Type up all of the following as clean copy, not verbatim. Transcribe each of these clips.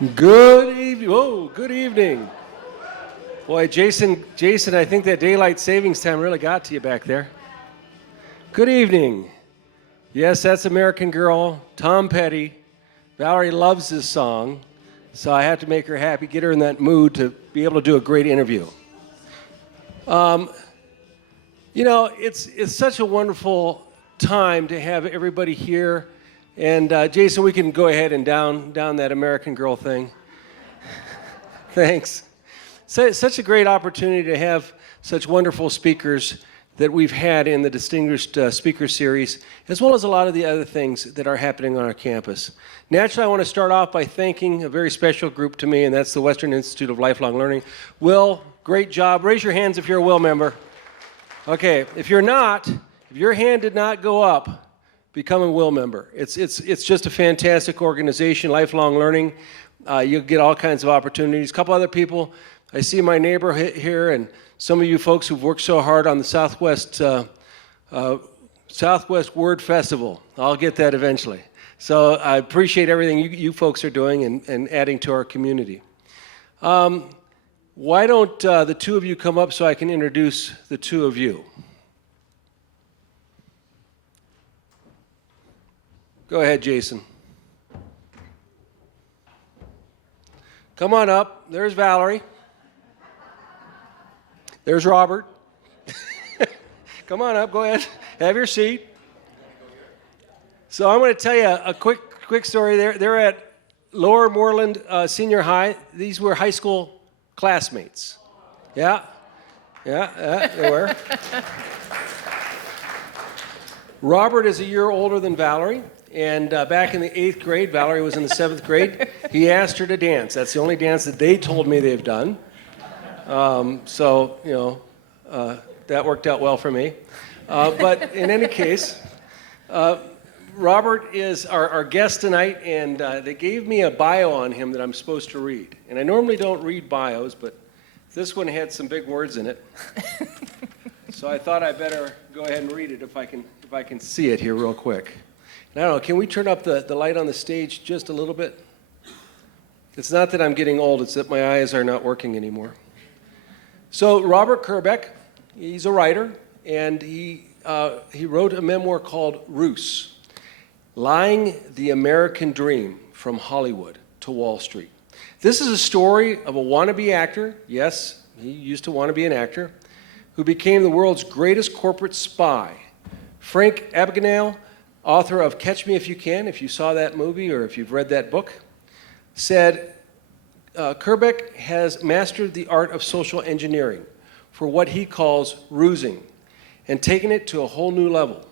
Good evening. Oh, good evening. Boy, Jason, I think that daylight savings time really got to you back there. Good evening. Yes, that's American Girl, Tom Petty. Valerie loves this song, so I have to make her happy, get her in that mood to be able to do a great interview. You know, it's such a wonderful time to have everybody here. And Jason, we can go ahead and down that American Girl thing. Thanks. So it's such a great opportunity to have such wonderful speakers that we've had in the Distinguished Speaker Series, as well as a lot of the other things that are happening on our campus. Naturally, I want to start off by thanking a very special group to me, and that's the Western Institute of Lifelong Learning. Will, great job. Raise your hands if you're a Will member. Okay, if you're not, if your hand did not go up, become a Will member. It's just a fantastic organization, lifelong learning. You'll get all kinds of opportunities. A couple other people. I see my neighbor here and some of you folks who've worked so hard on the Southwest Word Festival. I'll get that eventually. So I appreciate everything you folks are doing and adding to our community. Why don't the two of you come up so I can introduce the two of you? Go ahead, Jason. Come on up. There's Valerie. There's Robert. Come on up. Go ahead. Have your seat. So I'm going to tell you a quick story. They're at Lower Moreland Senior High. These were high school classmates. Yeah, they were. Robert is a year older than Valerie. And back in the 8th grade, Valerie was in the 7th grade, he asked her to dance. That's the only dance that they told me they've done. So, you know, that worked out well for me. But in any case, Robert is our guest tonight, and they gave me a bio on him that I'm supposed to read. And I normally don't read bios, but this one had some big words in it. So I thought I better go ahead and read it if I can see it here real quick. I don't know, can we turn up the light on the stage just a little bit? It's not that I'm getting old, it's that my eyes are not working anymore. So Robert Kerbeck, he's a writer, and he wrote a memoir called RUSE, Lying the American Dream from Hollywood to Wall Street. This is a story of a wannabe actor, yes, he used to want to be an actor, who became the world's greatest corporate spy. Frank Abagnale, author of Catch Me If You Can, if you saw that movie or if you've read that book, said Kerbeck has mastered the art of social engineering for what he calls rusing and taken it to a whole new level.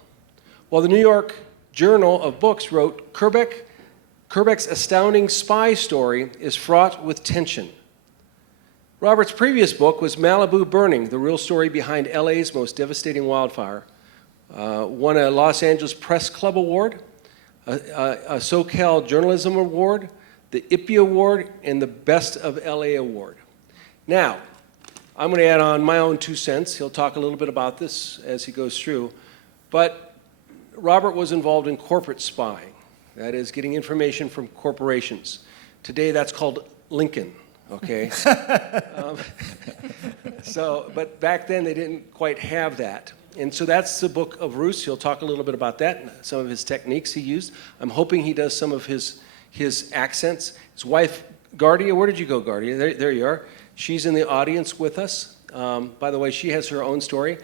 While the New York Journal of Books wrote, Kerbeck's astounding spy story is fraught with tension. Robert's previous book was Malibu Burning, the real story behind LA's most devastating wildfire. Won a Los Angeles Press Club Award, a SoCal Journalism Award, the IPPY Award, and the Best of LA Award. Now, I'm going to add on my own 2 cents. He'll talk a little bit about this as he goes through. But Robert was involved in corporate spying, that is, getting information from corporations. Today, that's called Lincoln, okay? But back then, they didn't quite have that. And so that's the book of RUSE. He'll talk a little bit about that and some of his techniques he used. I'm hoping he does some of his accents. His wife, Gardia, where did you go, Gardia? There you are. She's in the audience with us. By the way, she has her own story.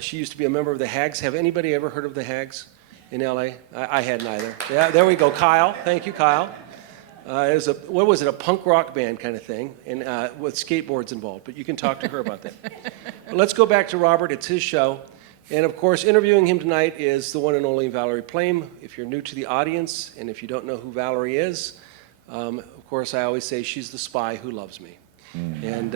She used to be a member of the Hags. Have anybody ever heard of the Hags in LA? I hadn't either. Yeah, there we go. Kyle. Thank you, Kyle. It was a punk rock band kind of thing, and with skateboards involved. But you can talk to her about that. But let's go back to Robert. It's his show. And of course, interviewing him tonight is the one and only Valerie Plame. If you're new to the audience, and if you don't know who Valerie is, of course, I always say she's the spy who loves me. And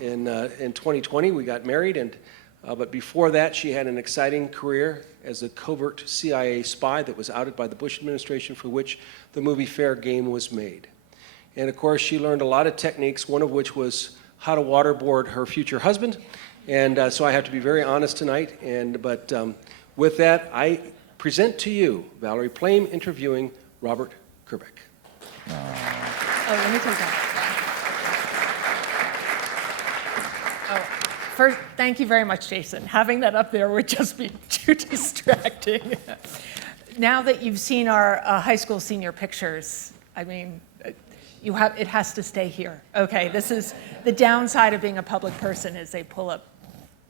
in 2020, we got married, but before that, she had an exciting career as a covert CIA spy that was outed by the Bush administration, for which the movie Fair Game was made. And of course, she learned a lot of techniques, one of which was how to waterboard her future husband. And so I have to be very honest tonight. But with that, I present to you Valerie Plame interviewing Robert Kerbeck. Oh, let me take that. Oh, first, thank you very much, Jason. Having that up there would just be too distracting. Now that you've seen our high school senior pictures, I mean, it has to stay here. Okay, this is the downside of being a public person is they pull up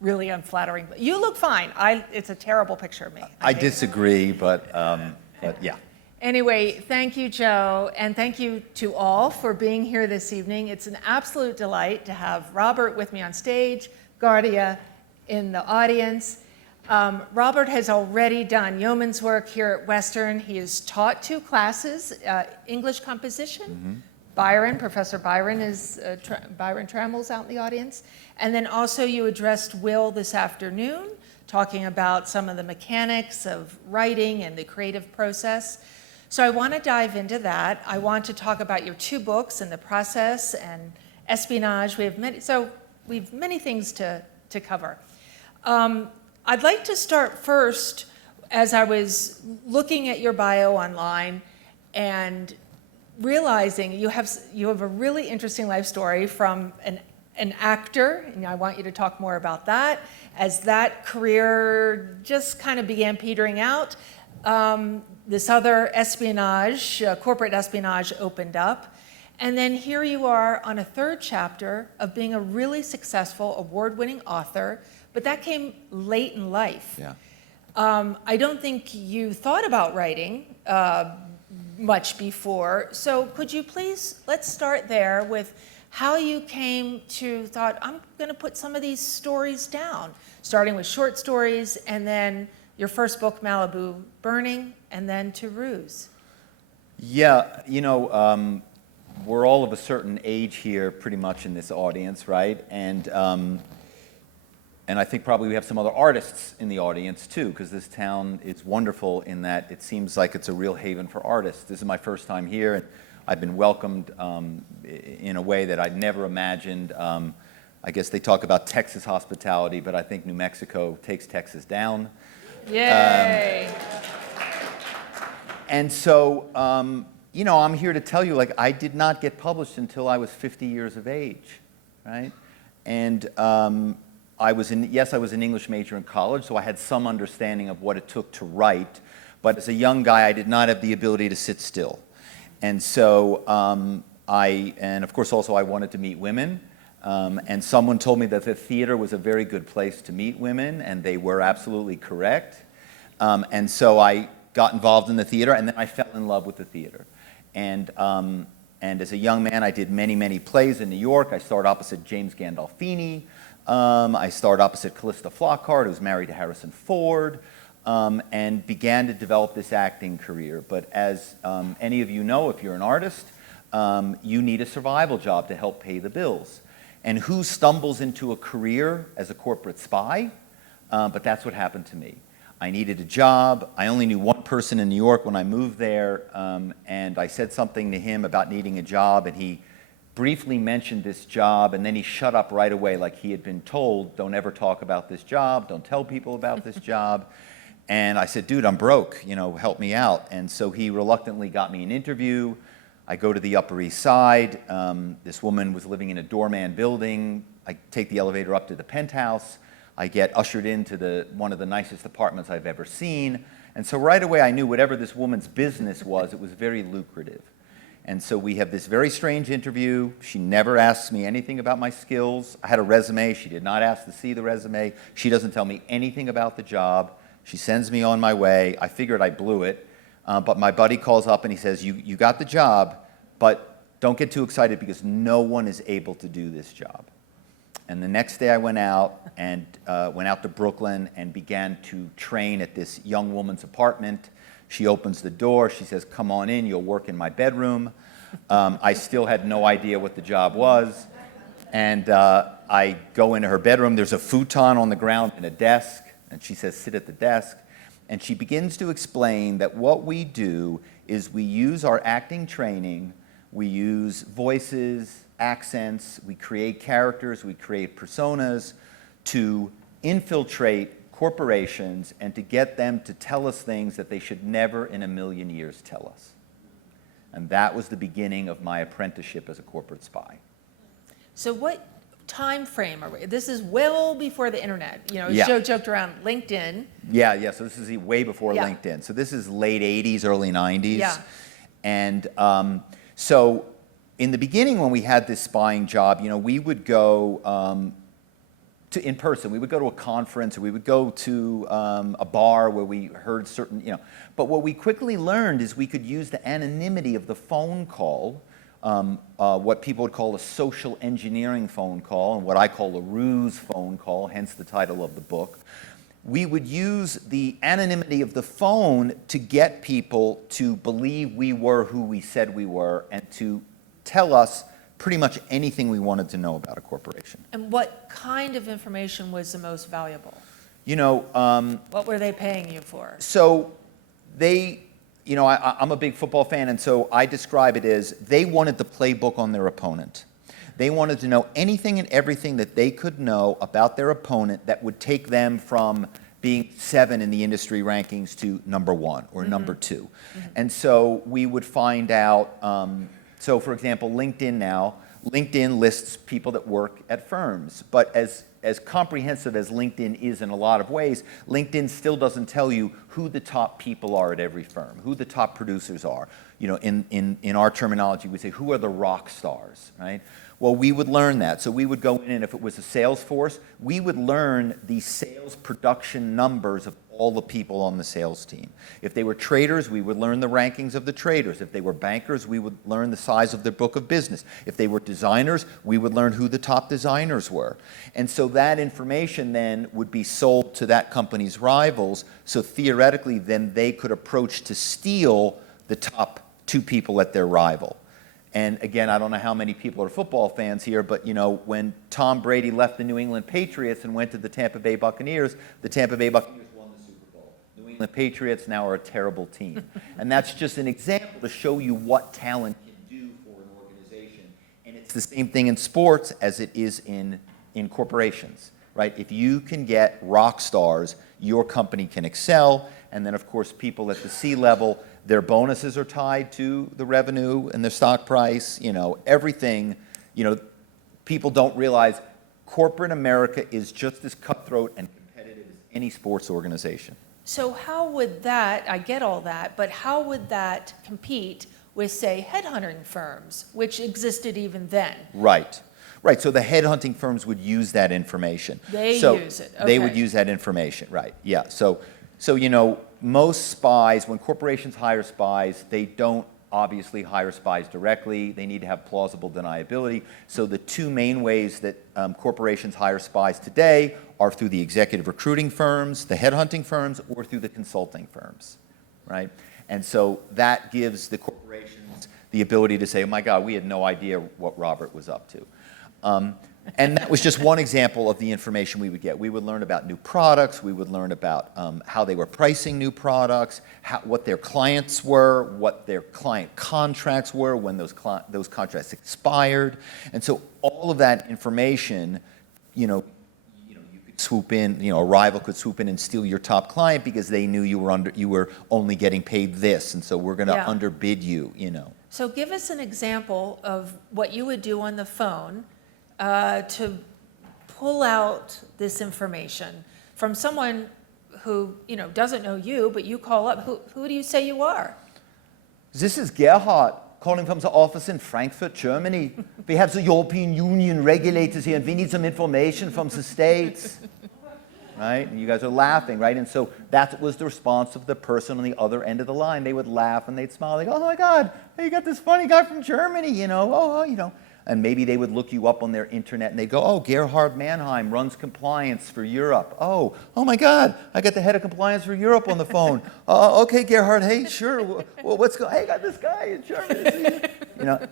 really unflattering. You look fine. It's a terrible picture of me. I disagree, but yeah. Anyway, thank you, Joe, and thank you to all for being here this evening. It's an absolute delight to have Robert with me on stage, Gardia in the audience. Robert has already done yeoman's work here at Western. He has taught 2 classes, English composition. Byron, Professor Byron is, Byron Trammell's out in the audience. And then also you addressed Will this afternoon, talking about some of the mechanics of writing and the creative process. So I want to dive into that. I want to talk about your 2 books and the process and espionage. We have many things to cover. I'd like to start first, as I was looking at your bio online and realizing you have a really interesting life story from an actor, and I want you to talk more about that. As that career just kind of began petering out, this other espionage, corporate espionage opened up. And then here you are on a 3rd chapter of being a really successful award-winning author, but that came late in life. Yeah. I don't think you thought about writing much before. So could you please, let's start there with how you came to thought, I'm going to put some of these stories down, starting with short stories and then your first book, Malibu Burning, and then to RUSE. Yeah, you know, we're all of a certain age here pretty much in this audience, right? And I think probably we have some other artists in the audience too, because this town is wonderful in that it seems like it's a real haven for artists. This is my first time here, and I've been welcomed in a way that I'd never imagined. I guess they talk about Texas hospitality, but I think New Mexico takes Texas down. Yay! And so, you know, I'm here to tell you, like, I did not get published until I was 50 years of age, right? And I was an English major in college, so I had some understanding of what it took to write. But as a young guy, I did not have the ability to sit still. And so and of course also I wanted to meet women. And someone told me that the theater was a very good place to meet women, and they were absolutely correct. And so I got involved in the theater, and then I fell in love with the theater. And as a young man, I did many, many plays in New York. I starred opposite James Gandolfini. I starred opposite Callista Flockhart, who was married to Harrison Ford, and began to develop this acting career. But as any of you know, if you're an artist, you need a survival job to help pay the bills. And who stumbles into a career as a corporate spy? But that's what happened to me. I needed a job. I only knew one person in New York when I moved there, and I said something to him about needing a job, and he briefly mentioned this job, and then he shut up right away, like he had been told, don't ever talk about this job, don't tell people about this job. And I said, dude, I'm broke, you know, help me out. And so he reluctantly got me an interview. I go to the Upper East Side. This woman was living in a doorman building. I take the elevator up to the penthouse. I get ushered into one of the nicest apartments I've ever seen. And so right away I knew whatever this woman's business was, it was very lucrative. And so we have this very strange interview. She never asks me anything about my skills. I had a resume. She did not ask to see the resume. She doesn't tell me anything about the job. She sends me on my way. I figured I blew it. But my buddy calls up and he says, you got the job, but don't get too excited because no one is able to do this job. And the next day I went out to Brooklyn and began to train at this young woman's apartment. She opens the door. She says, come on in. You'll work in my bedroom. I still had no idea what the job was. And I go into her bedroom. There's a futon on the ground and a desk. And she says, sit at the desk. And she begins to explain that what we do is we use our acting training. We use voices, accents. We create characters. We create personas to infiltrate corporations and to get them to tell us things that they should never in a million years tell us. And that was the beginning of my apprenticeship as a corporate spy. So what time frame are we? This is well before the internet. You know, Yeah. Joe joked around LinkedIn. Yeah, so this is way before Yeah. LinkedIn. So this is late 80s, early 90s. Yeah. And so in the beginning when we had this spying job, you know, we would go in person. We would go to a conference, or we would go to a bar where we heard certain, you know. But what we quickly learned is we could use the anonymity of the phone call, what people would call a social engineering phone call, and what I call a RUSE phone call, hence the title of the book. We would use the anonymity of the phone to get people to believe we were who we said we were, and to tell us pretty much anything we wanted to know about a corporation. And what kind of information was the most valuable? You know, What were they paying you for? so they, you know, I'm a big football fan, and so I describe it as they wanted the playbook on their opponent. They wanted to know anything and everything that they could know about their opponent that would take them from being 7 in the industry rankings to number 1 or number 2. And so we would find out, so for example, LinkedIn lists people that work at firms, but as comprehensive as LinkedIn is in a lot of ways, LinkedIn still doesn't tell you who the top people are at every firm, who the top producers are. You know, in our terminology, we say, who are the rock stars, right? Well, we would learn that. So we would go in, and if it was a sales force, we would learn the sales production numbers of all the people on the sales team. If they were traders, we would learn the rankings of the traders. If they were bankers, we would learn the size of their book of business. If they were designers, we would learn who the top designers were. And so that information then would be sold to that company's rivals, so theoretically then they could approach to steal the top 2 people at their rival. And again, I don't know how many people are football fans here, but you know, when Tom Brady left the New England Patriots and went to the Tampa Bay Buccaneers won the Super Bowl. New England Patriots now are a terrible team. And that's just an example to show you what talent can do for an organization. And it's the same thing in sports as it is in corporations, right? If you can get rock stars, your company can excel. And then, of course, people at the C-level, their bonuses are tied to the revenue and their stock price, you know, everything. You know, people don't realize corporate America is just as cutthroat and competitive as any sports organization. So how would that, I get all that, but how would that compete with, say, headhunting firms, which existed even then? Right. Right, so the headhunting firms would use that information. They use it, They would okay. use that information, right, yeah. So you know, most spies, when corporations hire spies, they don't obviously hire spies directly. They need to have plausible deniability. So the 2 main ways that corporations hire spies today are through the executive recruiting firms, the headhunting firms, or through the consulting firms, right? And so that gives the corporations the ability to say, oh my God, we had no idea what Robert was up to. And that was just one example of the information we would get. We would learn about new products. We would learn about how they were pricing new products, what their clients were, what their client contracts were, when those contracts expired. And so all of that information, you could swoop in, a rival could swoop in and steal your top client because they knew you were only getting paid this, and so we're going to underbid you, So give us an example of what you would do on the phone to pull out this information from someone who, doesn't know you, but you call up. Who do you say you are? This is Gerhard calling from the office in Frankfurt, Germany. We have the European Union regulators here, and we need some information from the States. Right? And you guys are laughing, right? And so that was the response of the person on the other end of the line. They would laugh and they'd smile. They go, oh my God, hey, you got this funny guy from Germany, And maybe they would look you up on their internet and they'd go, oh, Gerhard Mannheim runs compliance for Europe. Oh my God, I got the head of compliance for Europe on the phone. Okay, Gerhard, hey, sure. Well, hey, I got this guy in Germany.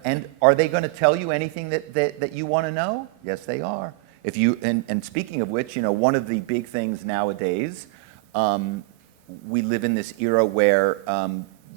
And are they going to tell you anything that you want to know? Yes, they are. And speaking of which, one of the big things nowadays, we live in this era where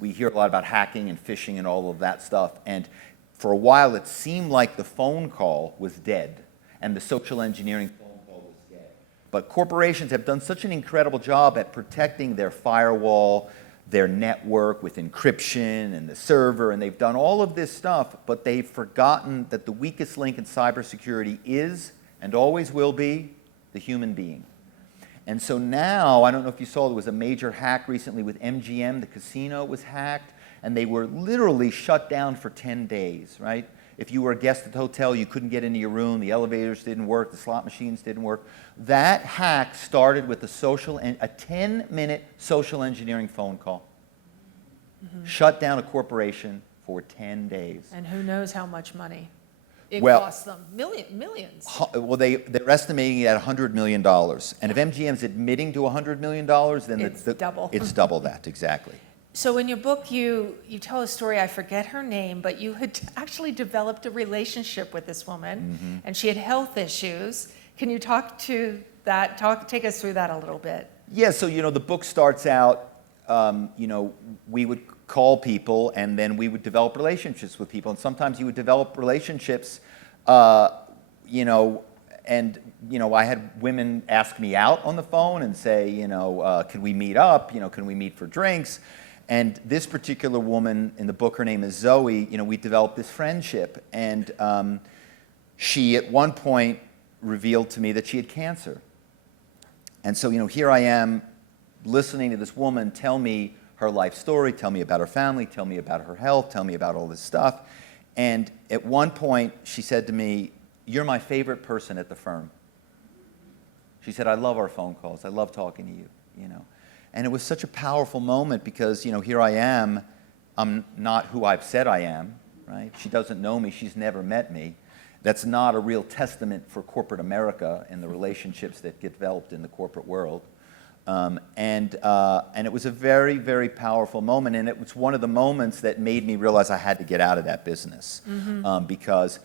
we hear a lot about hacking and phishing and all of that stuff. And for a while, it seemed like the phone call was dead and the social engineering phone call was dead. But corporations have done such an incredible job at protecting their firewall, their network with encryption and the server, and they've done all of this stuff, but they've forgotten that the weakest link in cybersecurity is, and always will be, the human being. And so now, I don't know if you saw, there was a major hack recently with MGM, the casino was hacked, and they were literally shut down for 10 days, right? If you were a guest at the hotel, you couldn't get into your room, the elevators didn't work, the slot machines didn't work. That hack started with a 10-minute social engineering phone call. Shut down a corporation for 10 days. And who knows how much money it Well, costs them? Millions. Well, they're estimating it at $100 million. And if MGM's admitting to $100 million, then It's double. It's double that, exactly. So in your book, you tell a story, I forget her name, but you had actually developed a relationship with this woman, and she had health issues. Can you talk to that, take us through that a little bit? Yeah, so, the book starts out, we would call people, and then we would develop relationships with people. And sometimes you would develop relationships, and, I had women ask me out on the phone and say, can we meet up? Can we meet for drinks? And this particular woman in the book, her name is Zoe, we developed this friendship. And she, at one point, revealed to me that she had cancer. And so, here I am listening to this woman tell me her life story, tell me about her family, tell me about her health, tell me about all this stuff. And at one point, she said to me, "You're my favorite person at the firm." She said, "I love our phone calls. I love talking to you." And it was such a powerful moment because, here I am. I'm not who I've said I am, right? She doesn't know me. She's never met me. That's not a real testament for corporate America and the relationships that get developed in the corporate world. And it was a very, very powerful moment. And it was one of the moments that made me realize I had to get out of that business. Because,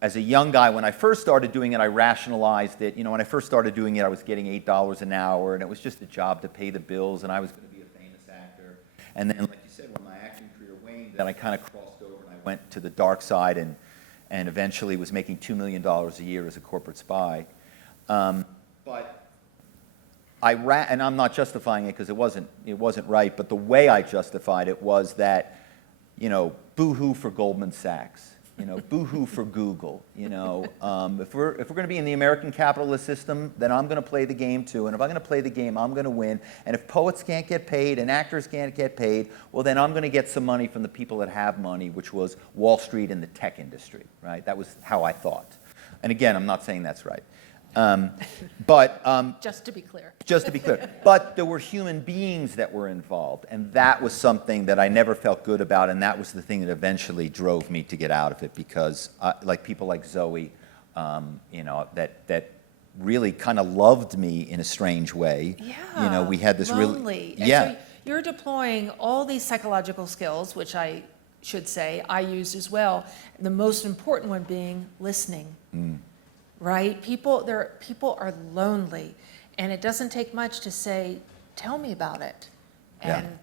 as a young guy, when I first started doing it, I rationalized it. When I first started doing it, I was getting $8 an hour, and it was just a job to pay the bills, and I was going to be a famous actor. And then, like you said, when my acting career waned, then I kind of crossed over and I went to the dark side and eventually was making $2 million a year as a corporate spy. But and I'm not justifying it because it wasn't right, but the way I justified it was that, boo-hoo for Goldman Sachs. Boo-hoo for Google. If we're going to be in the American capitalist system, then I'm going to play the game too. And if I'm going to play the game, I'm going to win. And if poets can't get paid and actors can't get paid, well, then I'm going to get some money from the people that have money, which was Wall Street and the tech industry, right? That was how I thought. And again, I'm not saying that's right. Just to be clear. Just to be clear. But there were human beings that were involved, and that was something that I never felt good about, and that was the thing that eventually drove me to get out of it because, like people like Zoe, that really kind of loved me in a strange way. Yeah. We had this lonely. really. Yeah. So you're deploying all these psychological skills, which I should say I used as well. The most important one being listening. Right? People are lonely, and it doesn't take much to say, "Tell me about it," and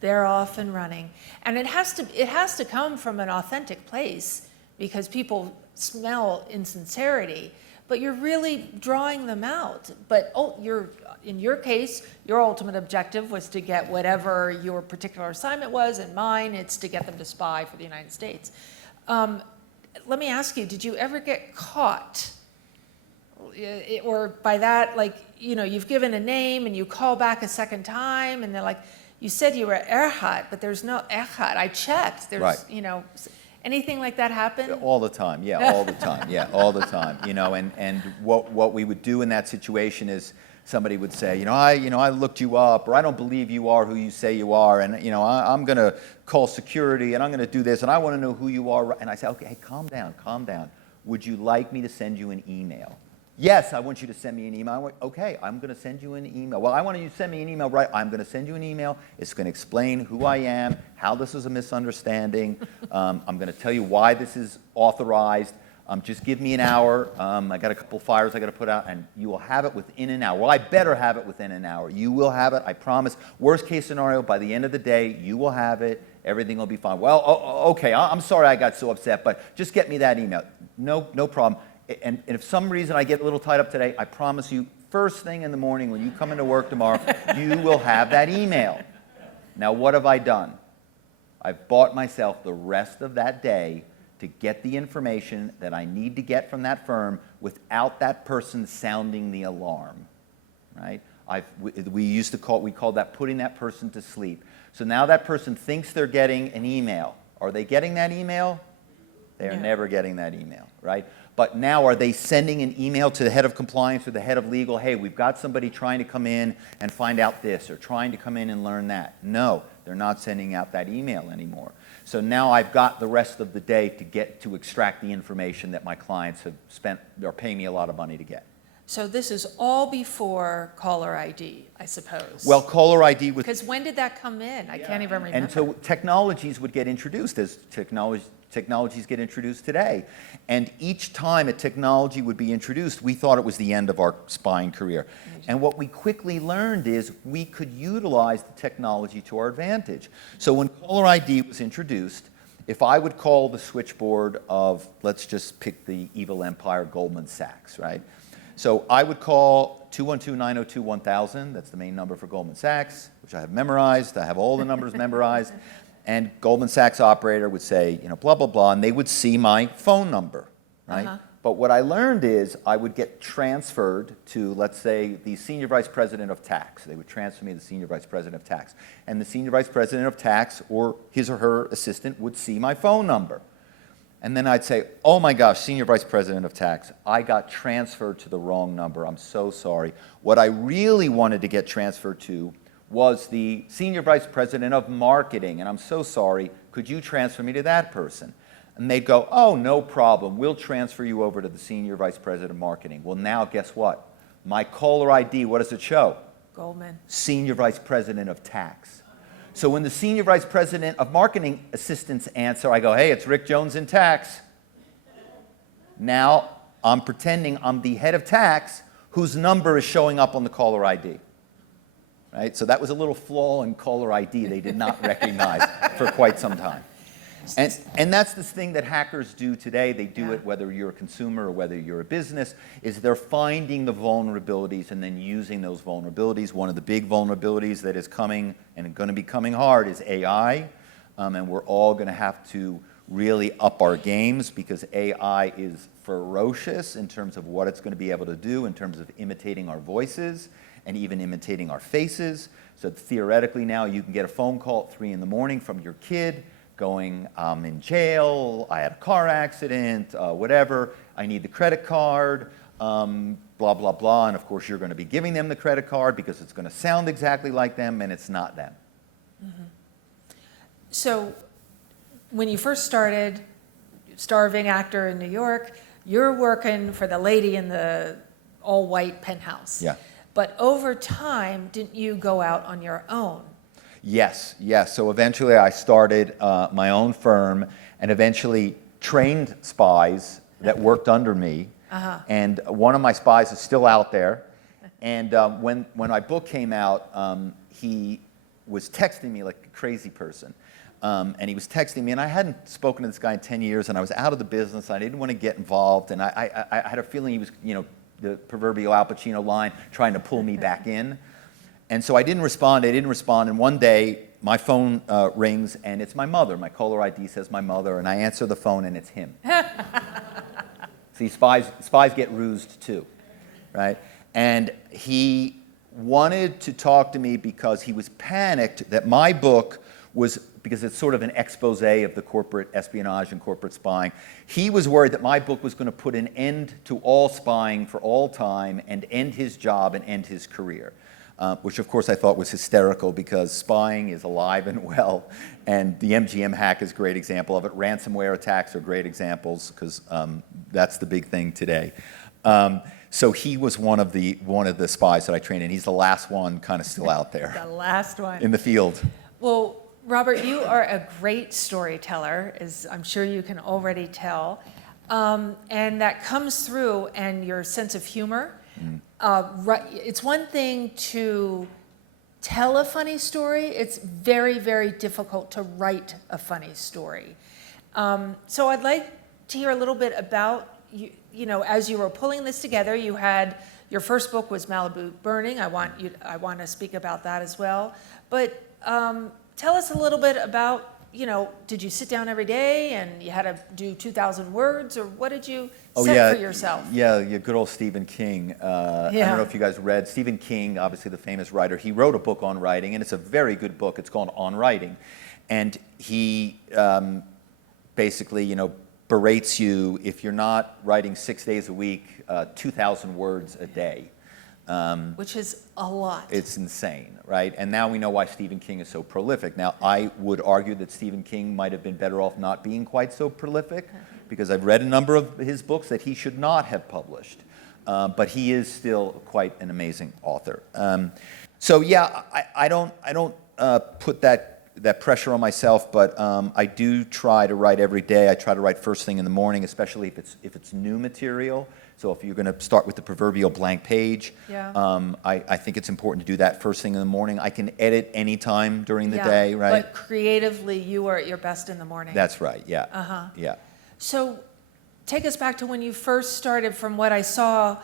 they're off and running. And it has to come from an authentic place because people smell insincerity. But you're really drawing them out. But in your case, your ultimate objective was to get whatever your particular assignment was, and mine, it's to get them to spy for the United States. Let me ask you: did you ever get caught? Or by that, you've given a name and you call back a second time and they're like, you said you were Erhard, but there's no Erhard. I checked. There's, right. Anything like that happen? All the time, all the time, all the time. And what we would do in that situation is somebody would say, I looked you up, or I don't believe you are who you say you are, and I'm going to call security and I'm going to do this, and I want to know who you are. And I say, okay, hey, calm down. Would you like me to send you an email? Yes, I want you to send me an email. I went, okay, I'm going to send you an email. Well, I want you to send me an email, right? I'm going to send you an email. It's going to explain who I am, how this is a misunderstanding. I'm going to tell you why this is authorized. Just give me an hour. I got a couple fires I got to put out, and you will have it within an hour. Well, I better have it within an hour. You will have it, I promise. Worst case scenario, by the end of the day, you will have it. Everything will be fine. Well, okay, I'm sorry I got so upset, but just get me that email. No problem. And if some reason I get a little tied up today, I promise you, first thing in the morning when you come into work tomorrow, you will have that email. Now, what have I done? I've bought myself the rest of that day to get the information that I need to get from that firm without that person sounding the alarm, right? We call that putting that person to sleep. So now that person thinks they're getting an email. Are they getting that email? They are never getting that email, right? But now are they sending an email to the head of compliance or the head of legal, hey, we've got somebody trying to come in and find out this, or trying to come in and learn that? No, they're not sending out that email anymore. So now I've got the rest of the day to extract the information that my clients have spent or paying me a lot of money to get. So this is all before caller ID, I suppose. Well, caller ID was... Because when did that come in? I can't even remember. And so technologies would get introduced as technologies get introduced today. And each time a technology would be introduced, we thought it was the end of our spying career. And what we quickly learned is we could utilize the technology to our advantage. So when caller ID was introduced, if I would call the switchboard of, let's just pick the evil empire, Goldman Sachs, right? So I would call 212-902-1000, that's the main number for Goldman Sachs, which I have memorized. I have all the numbers memorized. And Goldman Sachs operator would say, blah, blah, blah, and they would see my phone number, right? But what I learned is I would get transferred to, let's say, the senior vice president of tax. They would transfer me to the senior vice president of tax. And the senior vice president of tax or his or her assistant would see my phone number. And then I'd say, oh my gosh, senior vice president of tax, I got transferred to the wrong number. I'm so sorry. What I really wanted to get transferred to was the senior vice president of marketing, and I'm so sorry, could you transfer me to that person? And they'd go, oh, no problem, we'll transfer you over to the senior vice president of marketing. Well, now guess what? My caller ID, what does it show? Goldman. Senior vice president of tax. So when the senior vice president of marketing assistants answer, I go, hey, it's Rick Jones in tax. Now I'm pretending I'm the head of tax whose number is showing up on the caller ID. Right? So that was a little flaw in caller ID they did not recognize for quite some time. And that's the thing that hackers do today. They do it whether you're a consumer or whether you're a business, is they're finding the vulnerabilities and then using those vulnerabilities. One of the big vulnerabilities that is coming and going to be coming hard is AI. And we're all going to have to really up our games because AI is ferocious in terms of what it's going to be able to do in terms of imitating our voices and even imitating our faces. So theoretically now you can get a phone call at 3 in the morning from your kid going, I'm in jail, I had a car accident, whatever, I need the credit card, blah, blah, blah. And of course you're going to be giving them the credit card because it's going to sound exactly like them and it's not them. Mm-hmm. So when you first started, starving actor in New York, you're working for the lady in the all-white penthouse. Yeah. But over time, didn't you go out on your own? Yes. So eventually I started my own firm and eventually trained spies that worked under me. And one of my spies is still out there. And when my book came out, he was texting me like a crazy person. And he was texting me, and I hadn't spoken to this guy in 10 years, and I was out of the business. I didn't want to get involved, and I had a feeling he was, the proverbial Al Pacino line, trying to pull me back in. And so I didn't respond, and one day my phone rings, and it's my mother. My caller ID says my mother, and I answer the phone, and it's him. See, spies get rused too, right? And he wanted to talk to me because he was panicked that my book was, because it's sort of an expose of the corporate espionage and corporate spying, he was worried that my book was going to put an end to all spying for all time and end his job and end his career. Which of course I thought was hysterical because spying is alive and well, and the MGM hack is a great example of it. Ransomware attacks are great examples because that's the big thing today. So he was one of the spies that I trained, and he's the last one kind of still out there. The last one. In the field. Well, Robert, you are a great storyteller, as I'm sure you can already tell, and that comes through, and your sense of humor. It's one thing to tell a funny story. It's very, very difficult to write a funny story. So I'd like to hear a little bit about, as you were pulling this together, you had, your first book was Malibu Burning. I want to speak about that as well. But tell us a little bit about, did you sit down every day and you had to do 2,000 words, or what did you set for yourself? Yeah, good old Stephen King. I don't know if you guys read Stephen King, obviously the famous writer. He wrote a book on writing, and it's a very good book. It's called On Writing. And he basically, berates you if you're not writing 6 days a week, 2,000 words a day. Which is a lot. It's insane, right? And now we know why Stephen King is so prolific. Now, I would argue that Stephen King might have been better off not being quite so prolific, because I've read a number of his books that he should not have published. But he is still quite an amazing author. So yeah, I don't put that pressure on myself, but I do try to write every day. I try to write first thing in the morning, especially if it's new material. So if you're going to start with the proverbial blank page, I think it's important to do that first thing in the morning. I can edit anytime during the day, right? But creatively, you are at your best in the morning. That's right, yeah. Yeah. So take us back to when you first started. From what I saw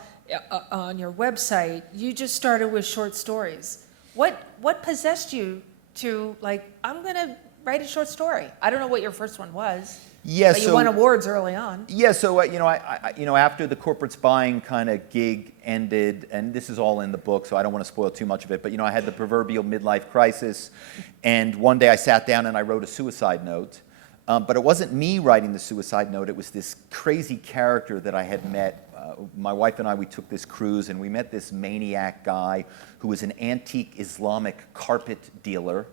on your website, you just started with short stories. What possessed you to, I'm going to write a short story? I don't know what your first one was. Yeah, but you won awards early on. Yeah, so after the corporate spying kind of gig ended, and this is all in the book, so I don't want to spoil too much of it, but I had the proverbial midlife crisis, and one day I sat down and I wrote a suicide note. But it wasn't me writing the suicide note, it was this crazy character that I had met. My wife and I, we took this cruise, and we met this maniac guy who was an antique Islamic carpet dealer.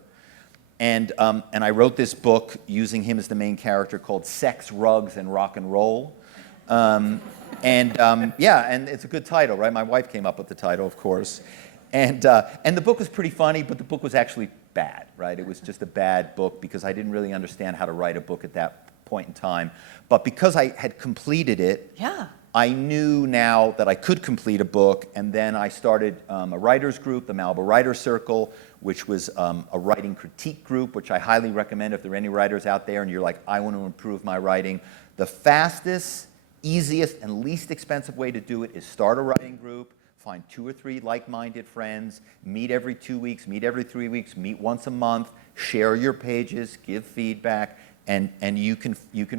And I wrote this book using him as the main character, called Sex, Rugs, and Rock and Roll. And it's a good title, right? My wife came up with the title, of course. And the book was pretty funny, but the book was actually bad, right? It was just a bad book because I didn't really understand how to write a book at that point in time. But because I had completed it, I knew now that I could complete a book, and then I started a writers group, the Malibu Writers Circle, which was a writing critique group, which I highly recommend if there are any writers out there and you're like, I want to improve my writing. The fastest, easiest, and least expensive way to do it is start a writing group, find 2 or 3 like-minded friends, meet every 2 weeks, meet every 3 weeks, meet once a month, share your pages, give feedback, and you can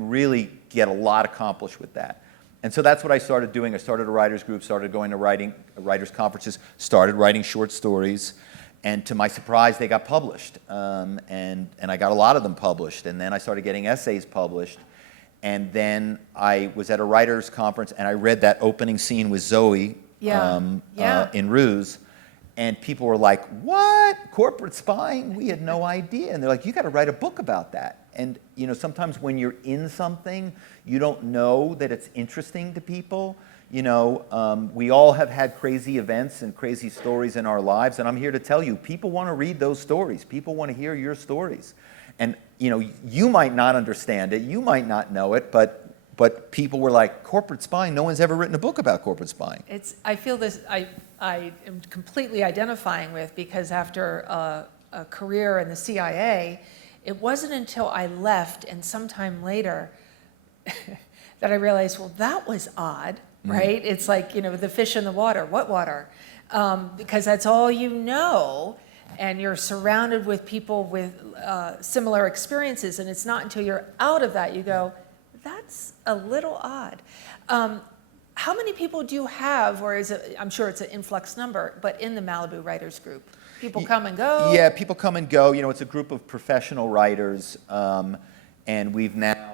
really get a lot accomplished with that. And so that's what I started doing. I started a writers group, started going to writers conferences, started writing short stories. And to my surprise, they got published. And I got a lot of them published. And then I started getting essays published. And then I was at a writers conference, and I read that opening scene with Zoe in RUSE. And people were like, what? Corporate spying? We had no idea. And they're like, you got to write a book about that. And sometimes when you're in something, you don't know that it's interesting to people. We all have had crazy events and crazy stories in our lives, and I'm here to tell you, people want to read those stories. People want to hear your stories. And, you might not understand it, you might not know it, but people were like, corporate spying? No one's ever written a book about corporate spying. I feel this, I am completely identifying with, because after a career in the CIA, it wasn't until I left and sometime later that I realized, well, that was odd. Right? It's like, the fish in the water. What water? Because that's all you know, and you're surrounded with people with similar experiences, and it's not until you're out of that you go, that's a little odd. How many people do you have, or is it, I'm sure it's an influx number, but in the Malibu Writers Group? People come and go? Yeah, people come and go. It's a group of professional writers, and we've now,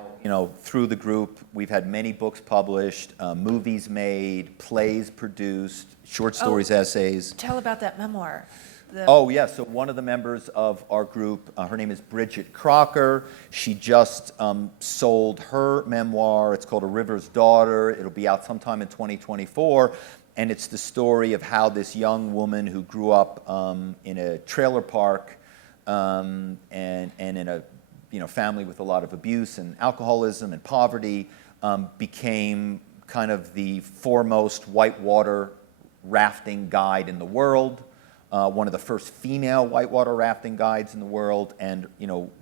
through the group, we've had many books published, movies made, plays produced, short stories, essays. Tell about that memoir. So one of the members of our group, her name is Bridget Crocker. She just sold her memoir. It's called A River's Daughter. It'll be out sometime in 2024. And it's the story of how this young woman who grew up in a trailer park and in a family with a lot of abuse and alcoholism and poverty, became kind of the foremost whitewater rafting guide in the world, one of the first female whitewater rafting guides in the world, and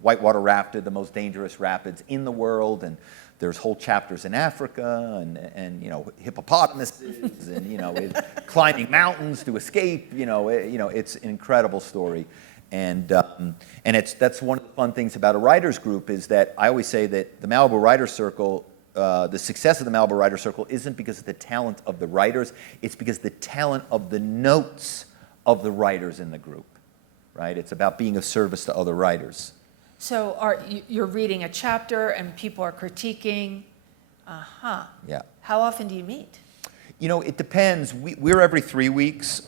whitewater rafted the most dangerous rapids in the world, and there's whole chapters in Africa and hippopotamuses and climbing mountains to escape. It's an incredible story. And that's one of the fun things about a writers group is that I always say that the Malibu Writers Circle, the success of the Malibu Writers Circle isn't because of the talent of the writers, it's because the talent of the notes of the writers in the group, right? It's about being of service to other writers. So you're reading a chapter and people are critiquing. Yeah. How often do you meet? You know, it depends. We're every 3 weeks.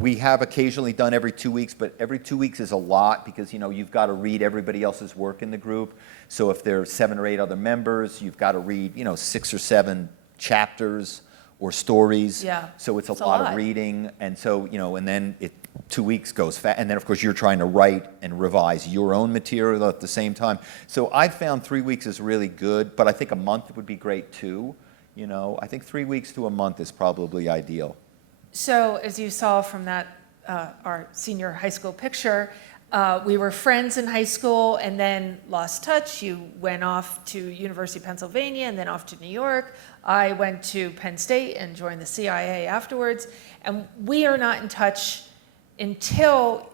We have occasionally done every 2 weeks, but every 2 weeks is a lot because, you know, you've got to read everybody else's work in the group. So if there are 7 or 8 other members, you've got to read, you know, 6 or 7 chapters or stories. Yeah. So it's a lot of reading. And so, you know, and then 2 weeks goes fast. And then, of course, you're trying to write and revise your own material at the same time. So I found 3 weeks is really good, but I think a month would be great too. You know, I think 3 weeks to a month is probably ideal. So as you saw from that, our senior high school picture, we were friends in high school and then lost touch. You went off to University of Pennsylvania and then off to New York. I went to Penn State and joined the CIA afterwards. And we are not in touch until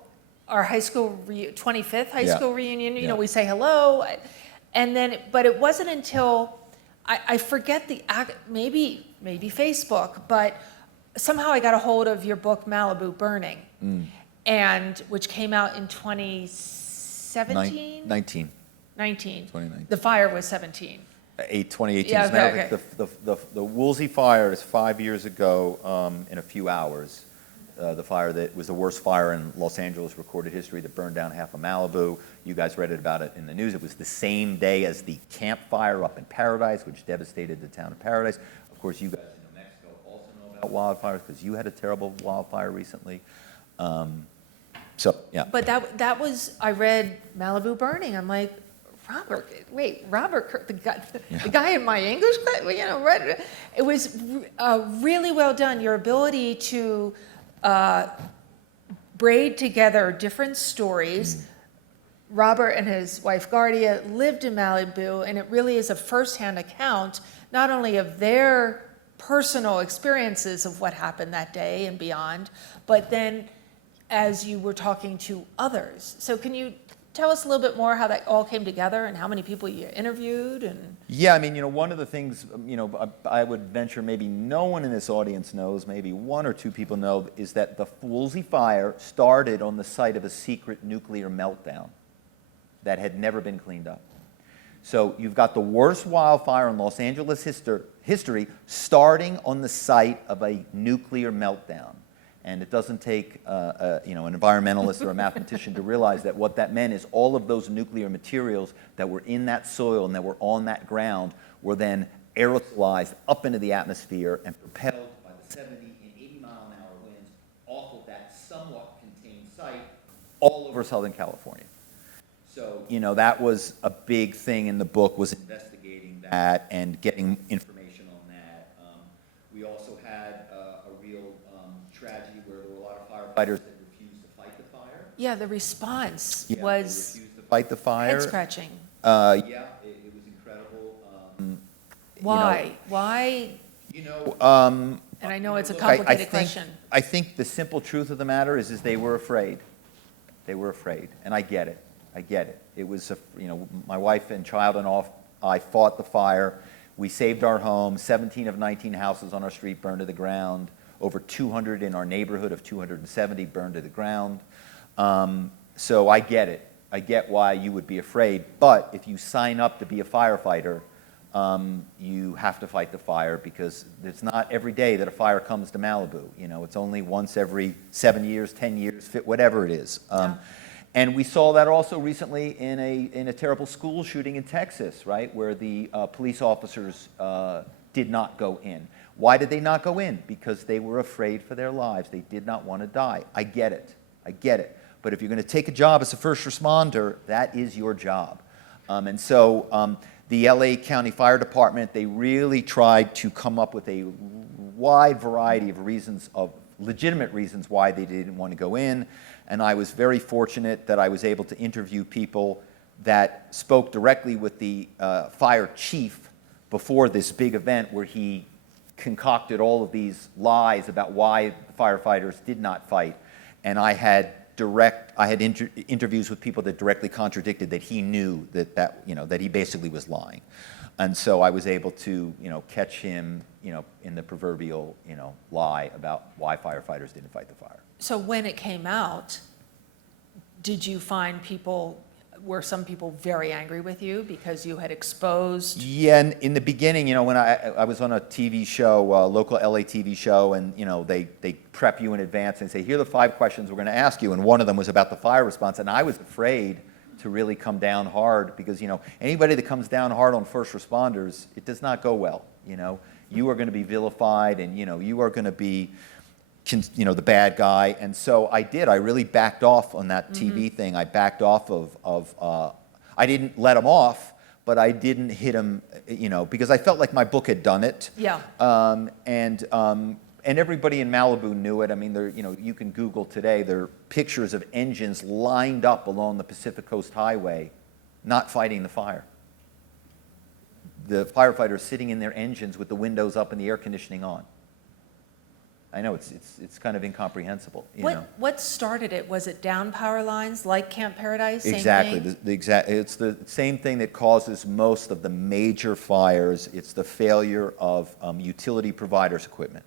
our high school, 25th high school reunion. You know, we say hello. And then, but it wasn't until I forget maybe Facebook, but somehow I got a hold of your book Malibu Burning, and which came out in 2017. 19. 2019. The fire was 17. 2018. Yeah, As a matter okay. of fact, the Woolsey Fire is 5 years ago in a few hours. The fire that was the worst fire in Los Angeles recorded history that burned down half of Malibu. You guys read about it in the news. It was the same day as the Camp Fire up in Paradise, which devastated the town of Paradise. Of course, you guys in New Mexico also know about wildfires because you had a terrible wildfire recently. So, yeah. But that was, I read Malibu Burning. I'm like, Robert the guy in my English class, you know, read it was really well done. Your ability to braid together different stories. Robert and his wife Gardia lived in Malibu, and it really is a firsthand account, not only of their personal experiences of what happened that day and beyond, but then as you were talking to others. So can you tell us a little bit more how that all came together and how many people you interviewed? And yeah, I mean, you know, one of the things, you know, I would venture maybe no one in this audience knows, maybe 1 or 2 people know, is that the Woolsey Fire started on the site of a secret nuclear meltdown that had never been cleaned up. So you've got the worst wildfire in Los Angeles history starting on the site of a nuclear meltdown. And it doesn't take you know, an environmentalist or a mathematician to realize that what that meant is all of those nuclear materials that were in that soil and that were on that ground were then aerosolized up into the atmosphere and propelled by the 70 and 80 mile an hour winds off of that somewhat contained site all over Southern California. So, you know, that was a big thing in the book, was investigating that and getting information on that. We also had a real tragedy where there were a lot of firefighters that refused to fight the fire. yeah, the response Yeah, was they refused to fight the fire. head scratching. Yeah, it was incredible. Why? Why? You know, And I know it's a look, complicated question. I think the simple truth of the matter is they were afraid. They were afraid, and I get it. I get it. It was, you know, my wife and child and I fought the fire. We saved our home. 17 of 19 houses on our street burned to the ground. Over 200 in our neighborhood of 270 burned to the ground. So I get it. I get why you would be afraid. But if you sign up to be a firefighter, you have to fight the fire because it's not every day that a fire comes to Malibu. You know, it's only once every 7 years, 10 years, whatever it is. And we saw that also recently in a terrible school shooting in Texas, right, where the police officers did not go in. Why did they not go in? Because they were afraid for their lives. They did not want to die. I get it. I get it. But if you're going to take a job as a first responder, that is your job. And so the LA County Fire Department, they really tried to come up with a wide variety of reasons, of legitimate reasons why they didn't want to go in. And I was very fortunate that I was able to interview people that spoke directly with the fire chief before this big event where he concocted all of these lies about why the firefighters did not fight. And I had interviews with people that directly contradicted that he knew that he basically was lying. And so I was able to, catch him, in the proverbial, lie about why firefighters didn't fight the fire. So when it came out, did you find were some people very angry with you because you had exposed? Yeah, and in the beginning, when I was on a TV show, local LA TV show, and they prep you in advance and say, here are the 5 questions we're going to ask you, and one of them was about the fire response, and I was afraid to really come down hard because anybody that comes down hard on first responders, it does not go well. You are going to be vilified, and you are going to be the bad guy. And so I really backed off on that TV thing. I backed off I didn't let him off, but I didn't hit him, because I felt like my book had done it. Yeah. And everybody in Malibu knew it. I mean, you can Google today, there are pictures of engines lined up along the Pacific Coast Highway, not fighting the fire. The firefighters sitting in their engines with the windows up and the air conditioning on. I know it's kind of incomprehensible. What started it? Was it down power lines like Camp Paradise? Same Exactly. thing? It's the same thing that causes most of the major fires. It's the failure of utility providers' equipment.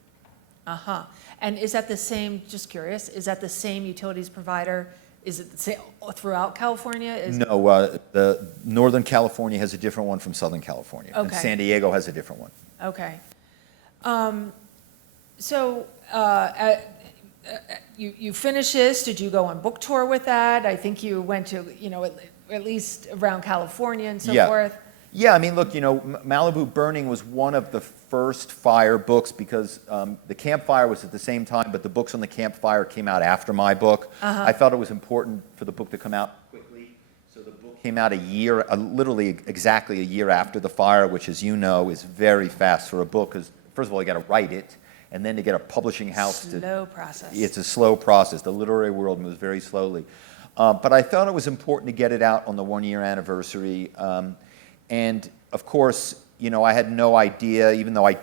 Uh-huh. And is that the same, just curious, is that the same utilities provider? Is it the same throughout California? No, the Northern California has a different one from Southern California. Okay. And San Diego has a different one. Okay. You finished this, did you go on book tour with that? I think you went to, at least around California and so forth. Yeah, I mean, look, Malibu Burning was one of the first fire books because the campfire was at the same time, but the books on the campfire came out after my book. Uh-huh. I felt it was important for the book to come out quickly. So the book came out literally exactly a year after the fire, which, as you know, is very fast for a book because, first of all, you got to write it, and then to get a publishing house Slow process. It's a slow process. The literary world moves very slowly. But I thought it was important to get it out on the 1-year anniversary. And of course, I had no idea, even though I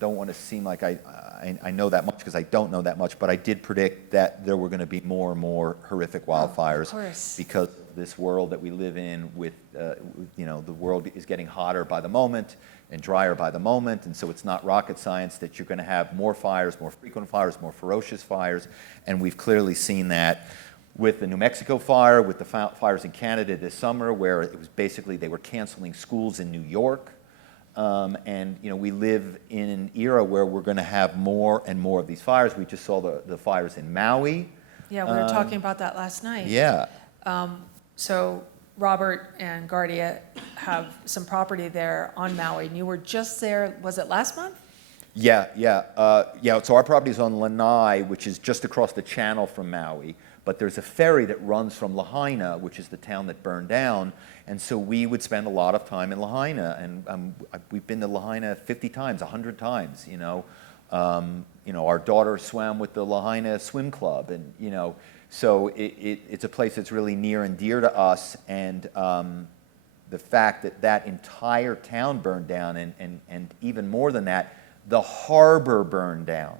don't want to seem like I know that much because I don't know that much, but I did predict that there were going to be more and more horrific wildfires because of this world that we live in with, the world is getting hotter by the moment and drier by the moment, and so it's not rocket science that you're going to have more fires, more frequent fires, more ferocious fires, and we've clearly seen that with the New Mexico fire, with the fires in Canada this summer, where it was basically they were canceling schools in New York. And we live in an era where we're going to have more and more of these fires. We just saw the fires in Maui. Yeah, we were talking about that last night. Yeah. So Robert and Gardia have some property there on Maui, and you were just there, was it last month? Yeah. So our property is on Lanai, which is just across the channel from Maui. But there's a ferry that runs from Lahaina, which is the town that burned down, and so we would spend a lot of time in Lahaina, and we've been to Lahaina 50 times, 100 times. Our daughter swam with the Lahaina Swim Club, and so it's a place that's really near and dear to us, and the fact that entire town burned down, and even more than that, the harbor burned down.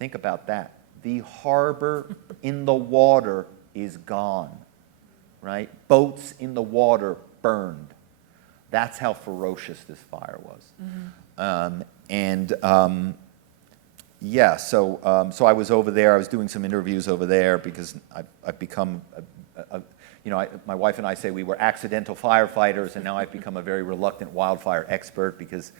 Think about that. The harbor in the water is gone, right? Boats in the water burned. That's how ferocious this fire was. Mm-hmm. So I was over there. I was doing some interviews over there because I've become, my wife and I say we were accidental firefighters, and now I've become a very reluctant wildfire expert because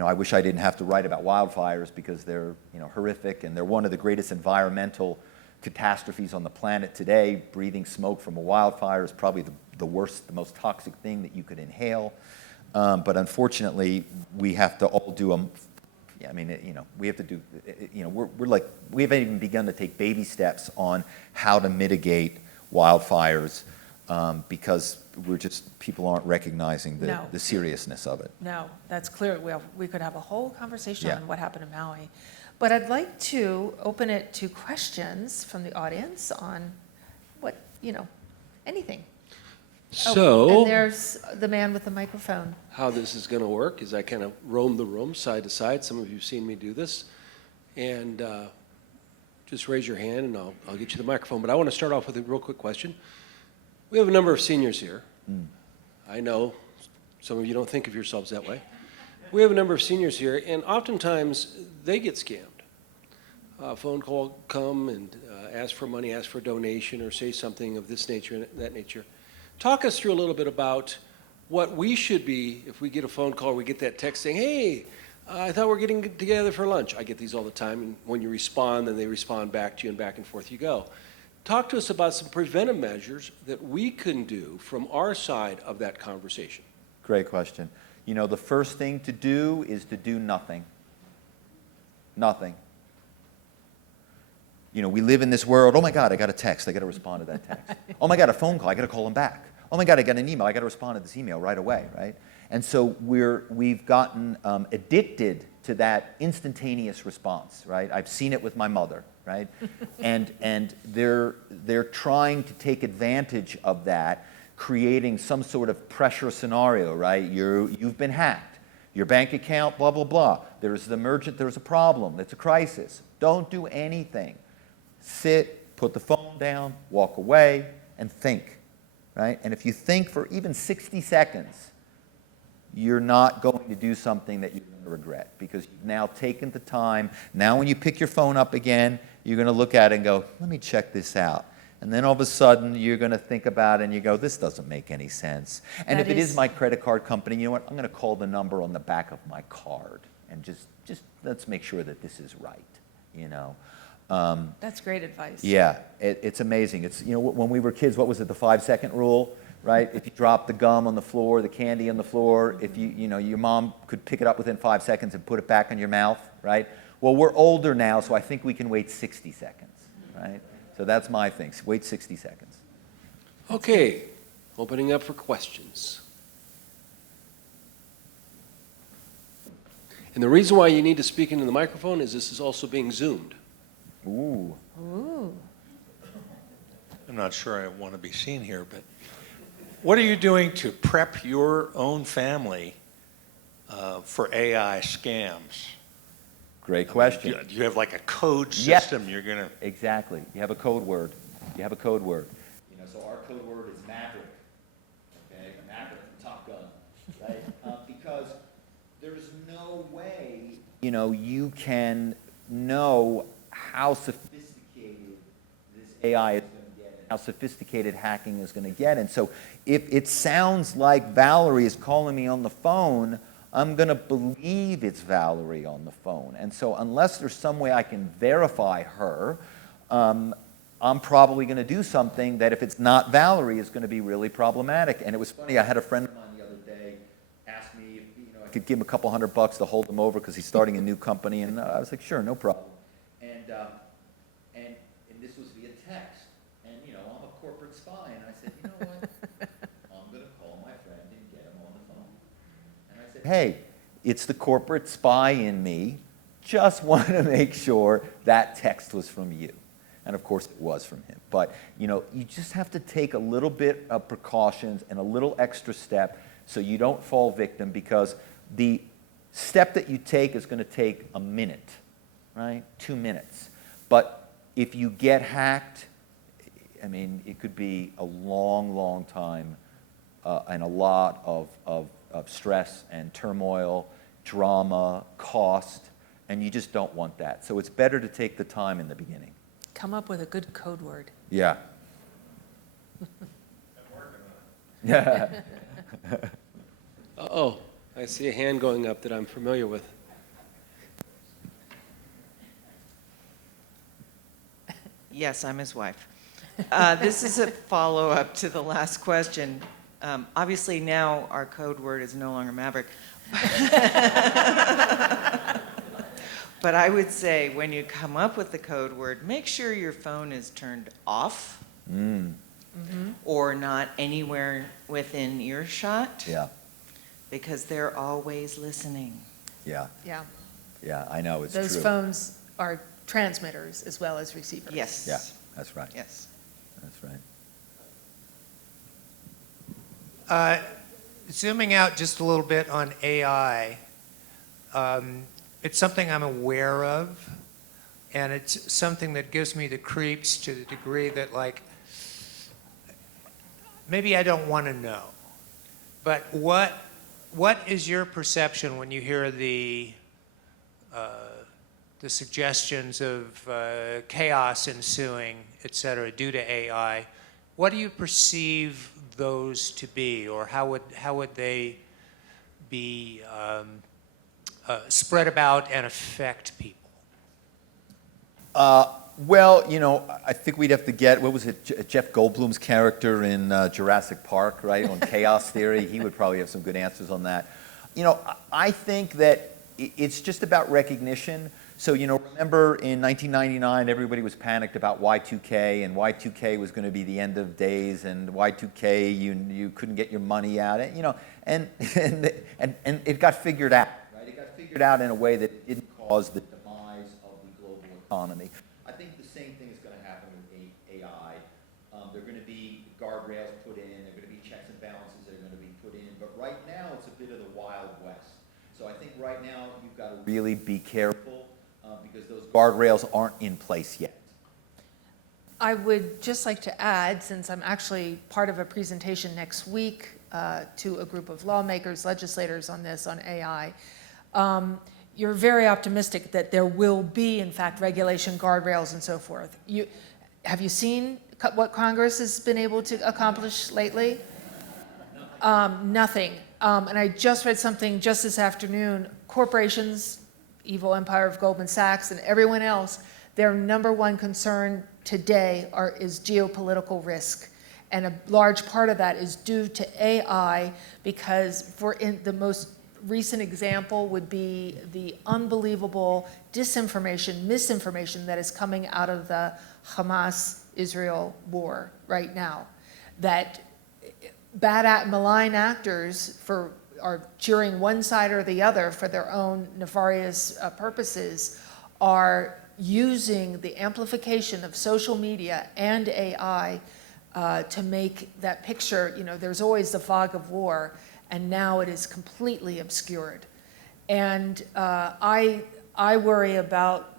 I wish I didn't have to write about wildfires because they're, horrific, and they're one of the greatest environmental catastrophes on the planet today. Breathing smoke from a wildfire is probably the worst, the most toxic thing that you could inhale. But unfortunately, we have to all do them. We have to do, we haven't even begun to take baby steps on how to mitigate wildfires because people aren't recognizing the seriousness of it. No, that's clear. We could have a whole conversation Yeah. on what happened in Maui. But I'd like to open it to questions from the audience on anything. So, And there's the man with the microphone. how this is going to work is I kind of roam the room side to side. Some of you have seen me do this. And just raise your hand and I'll get you the microphone. But I want to start off with a real quick question. We have a number of seniors here. I know some of you don't think of yourselves that way. We have a number of seniors here, and oftentimes they get scammed. A phone call come and ask for money, ask for a donation, or say something of this nature and that nature. Talk us through a little bit about what we should be if we get a phone call, we get that text saying, hey, I thought we're getting together for lunch. I get these all the time, and when you respond, then they respond back to you, and back and forth you go. Talk to us about some preventive measures that we can do from our side of that conversation. Great question. You know, the first thing to do is to do nothing. Nothing. You know, we live in this world, oh my God, I got a text, I got to respond to that text. Oh my God, a phone call, I got to call them back. Oh my God, I got an email, I got to respond to this email right away, right? And so we've gotten addicted to that instantaneous response, right? I've seen it with my mother, right? and they're trying to take advantage of that, creating some sort of pressure scenario, right? You've been hacked. Your bank account, blah, blah, blah. There's a problem, it's a crisis. Don't do anything. Sit, put the phone down, walk away, and think, right? And if you think for even 60 seconds, you're not going to do something that you're going to regret because you've now taken the time. Now when you pick your phone up again, you're going to look at it and go, let me check this out. And then all of a sudden, you're going to think about it and you go, this doesn't make any sense. And if it is my credit card company, you know what? I'm going to call the number on the back of my card and just let's make sure that this is right, you know. That's great advice. Yeah, it's amazing. It's, you know, when we were kids, what was it, the 5-second rule, right? If you drop the gum on the floor, the candy on the floor, if you know, your mom could pick it up within 5 seconds and put it back in your mouth, right? Well, we're older now, so I think we can wait 60 seconds, right? So that's my thing. Wait 60 seconds. Okay, opening up for questions. And the reason why you need to speak into the microphone is this is also being Zoomed. Ooh. Ooh. I'm not sure I want to be seen here, but what are you doing to prep your own family for AI scams? Great question. Do you have like a code system you're going to... Exactly. You have a code word. You have a code word. You know, so our code word is Maverick. Okay, Maverick from Top Gun, right? Because there's no way, you know, you can know how sophisticated this AI is going to get and how sophisticated hacking is going to get. And so if it sounds like Valerie is calling me on the phone, I'm going to believe it's Valerie on the phone. And so unless there's some way I can verify her, I'm probably going to do something that if it's not Valerie is going to be really problematic. And it was funny, I had a friend of mine the other day ask me if, you know, I could give him a couple $100 to hold him over because he's starting a new company. And I was like, sure, no problem. And this was via text. And, you know, I'm a corporate spy. And I said, you know what? I'm going to call my friend and get him on the phone. And I said, hey, it's the corporate spy in me. Just want to make sure that text was from you. And of course, it was from him. But, you know, you just have to take a little bit of precautions and a little extra step so you don't fall victim, because the step that you take is going to take a minute, right? 2 minutes. But if you get hacked, I mean, it could be a long, long time and a lot of stress and turmoil, drama, cost, and you just don't want that. So it's better to take the time in the beginning. Come up with a good code word. Yeah. Yeah. Uh-oh, I see a hand going up that I'm familiar with. Yes, I'm his wife. This is a follow-up to the last question. Obviously, now our code word is no longer Maverick. But I would say when you come up with the code word, make sure your phone is turned off or not anywhere within earshot. Yeah. Because they're always listening. Yeah. Yeah. Yeah, I know, it's Those true. phones are transmitters as well as receivers. Yes. Yeah, that's right. Yes. That's right. Zooming out just a little bit on AI, it's something I'm aware of, and it's something that gives me the creeps to the degree that, like, maybe I don't want to know. But what is your perception when you hear the suggestions of chaos ensuing, et cetera, due to AI? What do you perceive those to be, or how would they be spread about and affect people? Well, I think we'd have to get, what was it, Jeff Goldblum's character in Jurassic Park, right, on chaos theory. He would probably have some good answers on that. I think that it's just about recognition. So, remember in 1999, everybody was panicked about Y2K, and Y2K was going to be the end of days, and Y2K, you couldn't get your money out, and it got figured out, right? It got figured out in a way that didn't cause the demise of the global economy. I think the same thing is going to happen with AI. There are going to be guardrails put in, there are going to be checks and balances that are going to be put in, but right now it's a bit of the Wild West. So I think right now you've got to really be careful because those guardrails aren't in place yet. I would just like to add, since I'm actually part of a presentation next week to a group of lawmakers, legislators on this, on AI, you're very optimistic that there will be, in fact, regulation, guardrails, and so forth. Have you seen what Congress has been able to accomplish lately? Nothing. And I just read something just this afternoon. Corporations, evil empire of Goldman Sachs, and everyone else, their number one concern today is geopolitical risk. And a large part of that is due to AI, because the most recent example would be the unbelievable disinformation, misinformation that is coming out of the Hamas-Israel war right now. That malign actors are cheering one side or the other for their own nefarious purposes, are using the amplification of social media and AI to make that picture, there's always the fog of war, and now it is completely obscured. And I worry about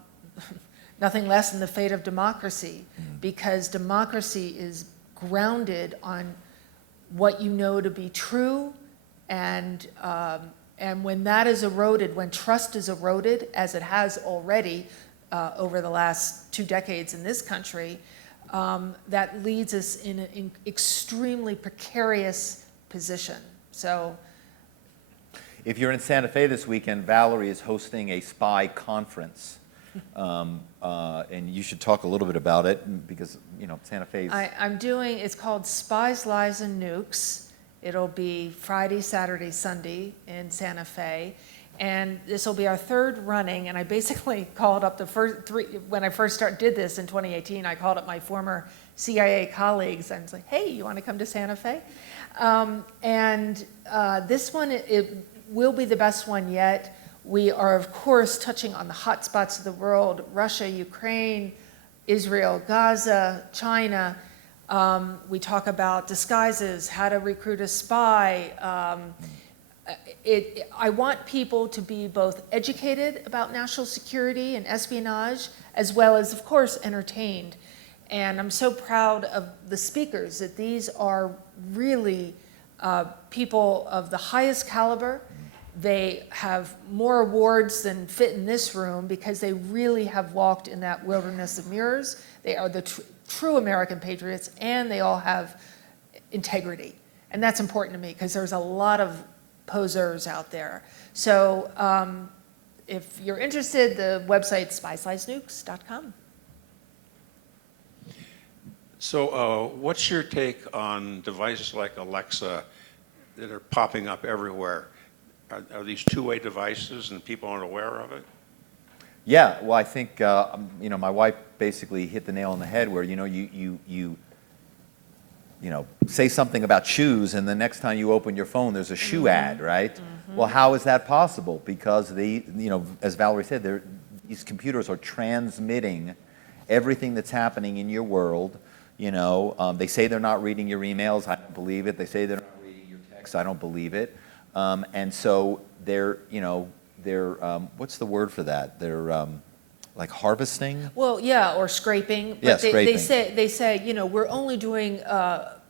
nothing less than the fate of democracy, because democracy is grounded on what you know to be true, and when that is eroded, when trust is eroded, as it has already over the last 2 decades in this country, that leads us in an extremely precarious position. So, if you're in Santa Fe this weekend, Valerie is hosting a spy conference. And you should talk a little bit about it, because, Santa Fe's... it's called Spies, Lies, and Nukes. It'll be Friday, Saturday, Sunday in Santa Fe. And this will be our 3rd running, and I basically called up the first 3, when I first did this in 2018, I called up my former CIA colleagues, and I was like, hey, you want to come to Santa Fe? This one, it will be the best one yet. We are, of course, touching on the hot spots of the world: Russia, Ukraine, Israel, Gaza, China. We talk about disguises, how to recruit a spy. I want people to be both educated about national security and espionage, as well as, of course, entertained. And I'm so proud of the speakers, that these are really people of the highest caliber. They have more awards than fit in this room, because they really have walked in that wilderness of mirrors. They are the true American patriots, and they all have integrity. And that's important to me, because there's a lot of posers out there. So if you're interested, the website's spiesliesnukes.com. So what's your take on devices like Alexa that are popping up everywhere? Are these two-way devices and people aren't aware of it? Yeah, well, I think, my wife basically hit the nail on the head, where, you say something about shoes, and the next time you open your phone, there's a shoe ad, right? Well, how is that possible? Because as Valerie said, these computers are transmitting everything that's happening in your world. They say they're not reading your emails. I don't believe it. They say they're not reading your texts. I don't believe it. And so they're what's the word for that? like harvesting. Well, yeah, or scraping. But Yeah, they scraping. they say, you know, we're only doing,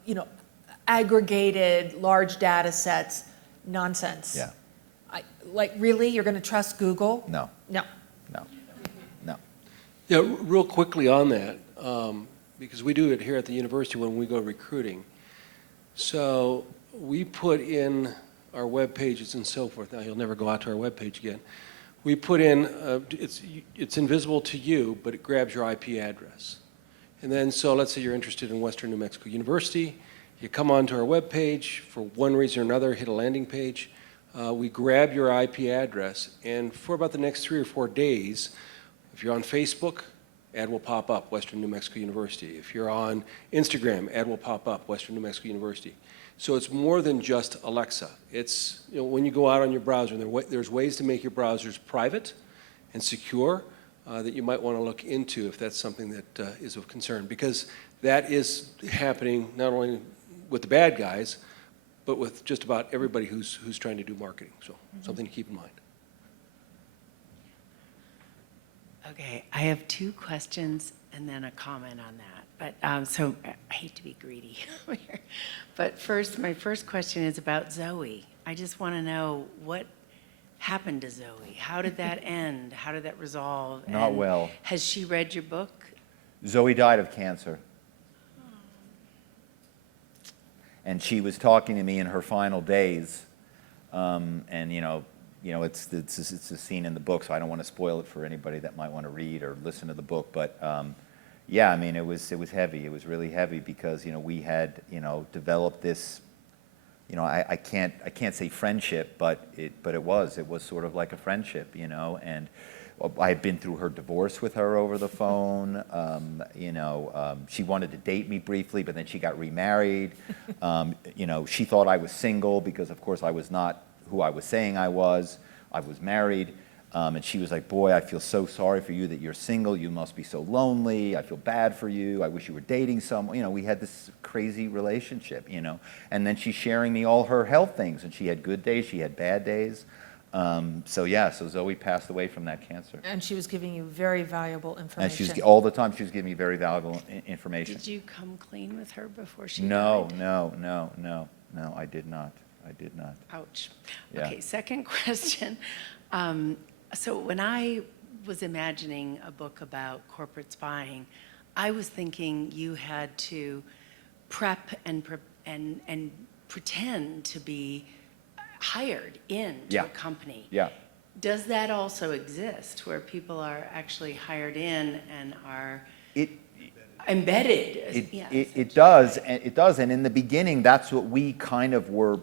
you know, aggregated large data sets. Nonsense. Yeah. Like, really, you're going to trust Google? No. No. No. No. Yeah, real quickly on that, because we do it here at the university when we go recruiting. So we put in our web pages and so forth. Now, you'll never go out to our web page again. We put in, it's invisible to you, but it grabs your IP address. And then, so let's say you're interested in Western New Mexico University. You come onto our web page for one reason or another, hit a landing page. We grab your IP address, and for about the next 3 or 4 days, if you're on Facebook, ad will pop up, Western New Mexico University. If you're on Instagram, ad will pop up, Western New Mexico University. So it's more than just Alexa. It's, you know, when you go out on your browser, and there's ways to make your browsers private and secure that you might want to look into if that's something that is of concern. Because that is happening not only with the bad guys, but with just about everybody who's trying to do marketing. So something to keep in mind. Okay, I have 2 questions and then a comment on that. But so I hate to be greedy here. But first, my first question is about Zoe. I just want to know what happened to Zoe. How did that end? How did that resolve? Not And well. Has she read your book? Zoe died of cancer. And she was talking to me in her final days, and you know, it's a scene in the book, so I don't want to spoil it for anybody that might want to read or listen to the book. But yeah, I mean, it was heavy. It was really heavy because we had developed this. I can't say friendship, but it was sort of like a friendship, and I had been through her divorce with her over the phone. She wanted to date me briefly, but then she got remarried. She thought I was single because, of course, I was not who I was saying I was. I was married. And she was like, boy, I feel so sorry for you that you're single. You must be so lonely. I feel bad for you. I wish you were dating someone. We had this crazy relationship, And then she's sharing me all her health things. And she had good days. She had bad days. So Zoe passed away from that cancer. And she was giving you very valuable information. And she was, all the time she was giving me very valuable information. Did you come clean with her before she No, died? no, I did not. Ouch. Yeah. Okay, second question. So when I was imagining a book about corporate spying, I was thinking you had to prep and pretend to be hired into Yeah. a company. Yeah. Does that also exist, where people are actually hired in and are embedded? It does, and in the beginning, that's what we kind of were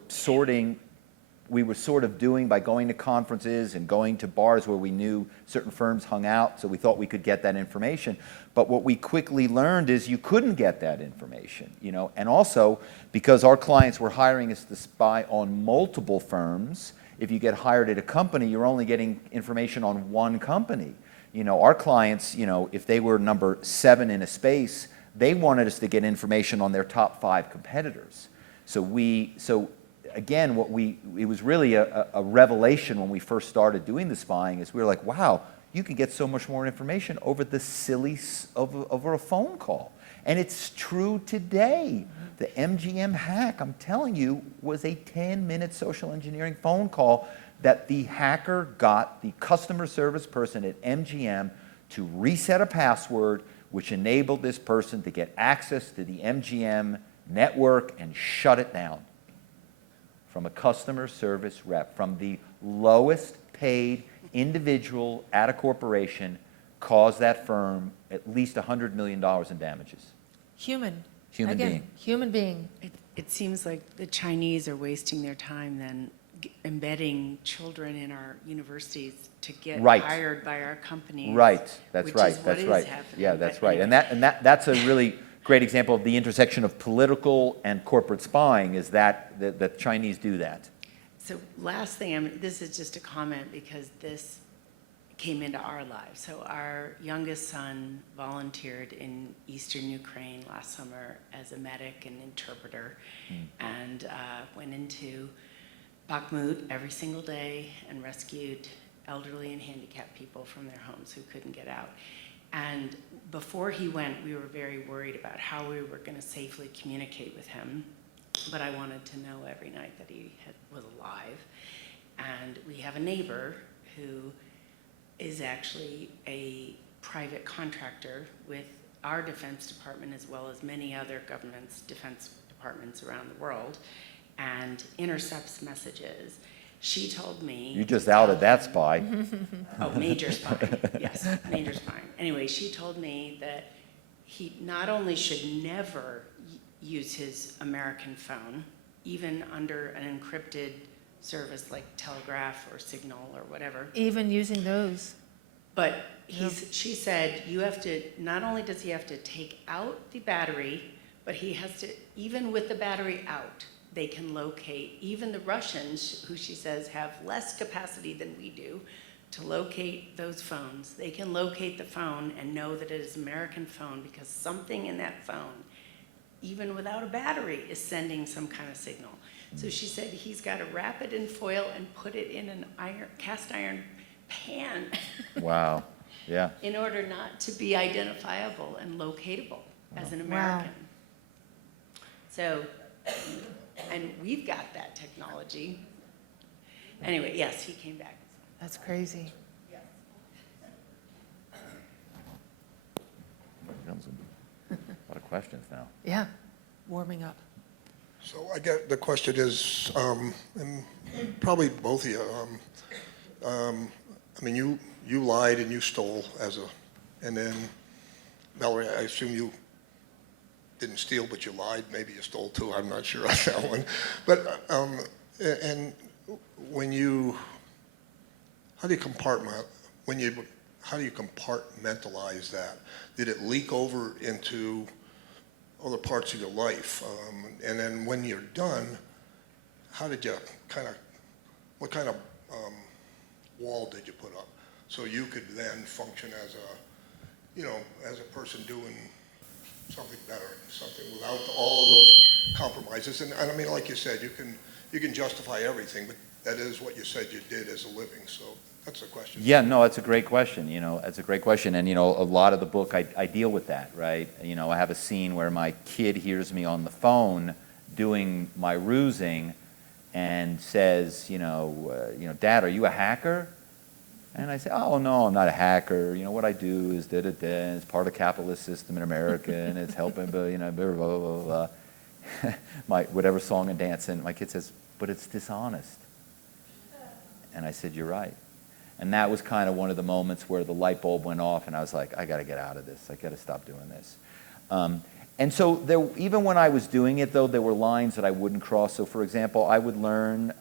we were sort of doing by going to conferences and going to bars where we knew certain firms hung out, so we thought we could get that information. But what we quickly learned is you couldn't get that information, and also because our clients were hiring us to spy on multiple firms, if you get hired at a company, you're only getting information on one company. Our clients, if they were number 7 in a space, they wanted us to get information on their top 5 competitors. So again, it was really a revelation when we first started doing the spying, is we were like, wow, you can get so much more information over over a phone call. And it's true today. The MGM hack, I'm telling you, was a 10-minute social engineering phone call that the hacker got the customer service person at MGM to reset a password, which enabled this person to get access to the MGM network and shut it down. From a customer service rep, from the lowest paid individual at a corporation, caused that firm at least $100 million in damages. Human Human being. It seems like the Chinese are wasting their time then embedding children in our universities to get Right. hired by our companies. Right, that's which right, is what that's is right. happening. Yeah, that's But right. anyway. And that's a really great example of the intersection of political and corporate spying, is that the Chinese do that. So last thing, this is just a comment because this came into our lives. So our youngest son volunteered in Eastern Ukraine last summer as a medic and interpreter, and went into Bakhmut every single day and rescued elderly and handicapped people from their homes who couldn't get out. And before he went, we were very worried about how we were going to safely communicate with him. But I wanted to know every night that he was alive. And we have a neighbor who is actually a private contractor with our Defense Department as well as many other governments' defense departments around the world, and intercepts messages. She told me... You just outed that spy. Oh, major spying. Yes, major spying. Anyway, she told me that he not only should never use his American phone, even under an encrypted service like Telegraph or Signal or whatever, Even using those. but she said, you have to, not only does he have to take out the battery, but he has to, even with the battery out, they can locate, even the Russians, who she says have less capacity than we do, to locate those phones. They can locate the phone and know that it is an American phone because something in that phone, even without a battery, is sending some kind of signal. So she said he's got to wrap it in foil and put it in an cast iron pan Wow. Yeah. in order not to be identifiable and locatable as an American. So, and we've got that technology. Anyway, yes, he came back. That's crazy. A lot of questions now. Yeah, warming up. So I get, the question is, and probably both of you, I mean, you lied and you stole and then Valerie, I assume you didn't steal, but you lied, maybe you stole too, I'm not sure on that one. But, and how do you compartmentalize that? Did it leak over into other parts of your life? And then when you're done, how did you what kind of wall did you put up so you could then function as a person doing something better, something without all of those compromises? And I mean, like you said, you can justify everything, but that is what you said you did as a living. So that's the question. Yeah, no, that's a great question. That's a great question. And, a lot of the book, I deal with that, right? I have a scene where my kid hears me on the phone doing my rusing and says, Dad, are you a hacker? And I say, oh, no, I'm not a hacker. What I do is da-da-da, and it's part of the capitalist system in America, and it's helping, blah, blah, blah, blah, blah. My whatever song and dance, and my kid says, but it's dishonest. And I said, you're right. And that was kind of one of the moments where the light bulb went off, and I was like, I got to get out of this. I got to stop doing this. And so even when I was doing it, though, there were lines that I wouldn't cross. So, for example, I would learn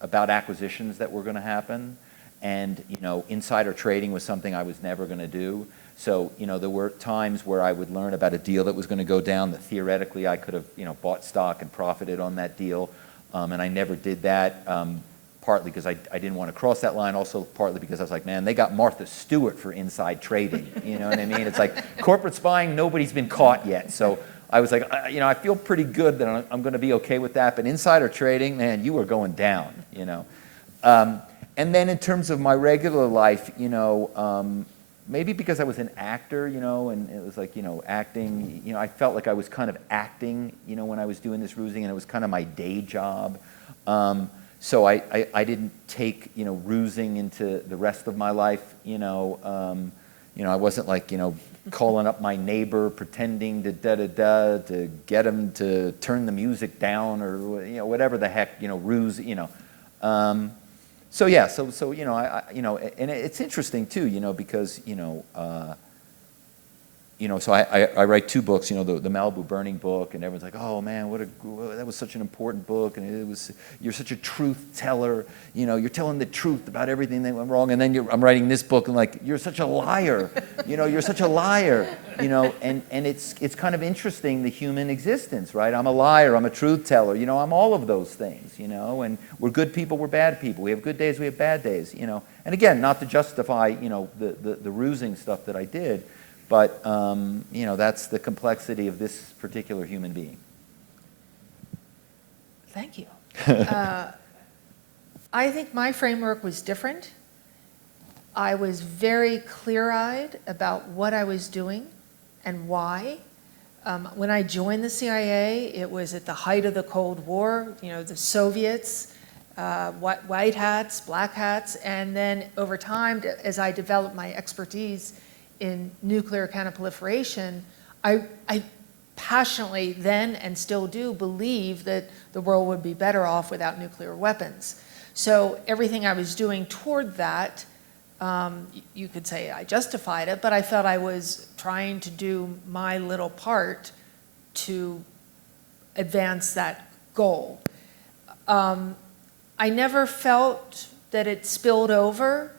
about acquisitions that were going to happen. And, insider trading was something I was never going to do. So, there were times where I would learn about a deal that was going to go down that theoretically I could have, bought stock and profited on that deal. And I never did that. Partly because I didn't want to cross that line, also partly because I was like, man, they got Martha Stewart for inside trading. You know what I mean? It's like corporate spying, nobody's been caught yet. So I was like, I feel pretty good that I'm going to be okay with that. But insider trading, man, you are going down, And then in terms of my regular life, maybe because I was an actor, and it was like, acting, I felt like I was kind of acting, when I was doing this rusing, and it was kind of my day job. So I didn't take, rusing into the rest of my life, I wasn't like, calling up my neighbor, pretending to da-da-da, to get him to turn the music down or, whatever the heck, ruse, So yeah, so and it's interesting too, because, so I write 2 books, the Malibu Burning book, and everyone's like, oh man, that was such an important book, and you're such a truth teller, you're telling the truth about everything that went wrong, and then I'm writing this book, and like, you're such a liar, you're such a liar, and it's kind of interesting, the human existence, right? I'm a liar, I'm a truth teller, I'm all of those things, and we're good people, we're bad people, we have good days, we have bad days, and again, not to justify, the rusing stuff that I did, but, that's the complexity of this particular human being. Thank you. I think my framework was different I was very clear-eyed about what I was doing and why. When I joined the CIA, it was at the height of the Cold War, the Soviets, white hats, black hats, and then over time, as I developed my expertise in nuclear counterproliferation, I passionately then and still do believe that the world would be better off without nuclear weapons. So everything I was doing toward that, you could say I justified it, but I felt I was trying to do my little part to advance that goal. I never felt that it spilled over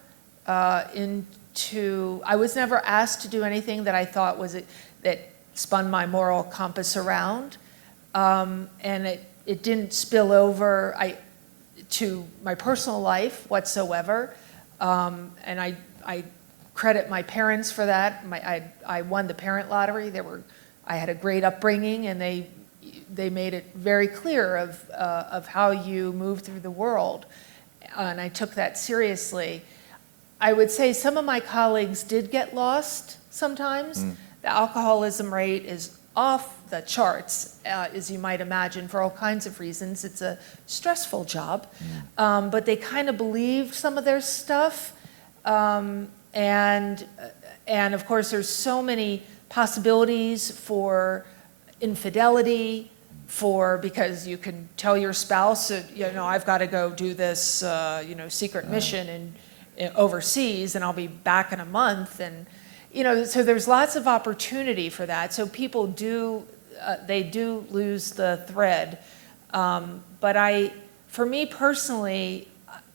into, I was never asked to do anything that I thought that spun my moral compass around, and it didn't spill over to my personal life whatsoever, and I credit my parents for that. I won the parent lottery. I had a great upbringing, and they made it very clear of how you move through the world, and I took that seriously. I would say some of my colleagues did get lost sometimes. The alcoholism rate is off the charts, as you might imagine, for all kinds of reasons. It's a stressful job, but they kind of believed some of their stuff, and of course there's so many possibilities for infidelity, because you can tell your spouse, I've got to go do this, secret mission overseas, and I'll be back in a month, and so there's lots of opportunity for that. So people do lose the thread, but for me personally,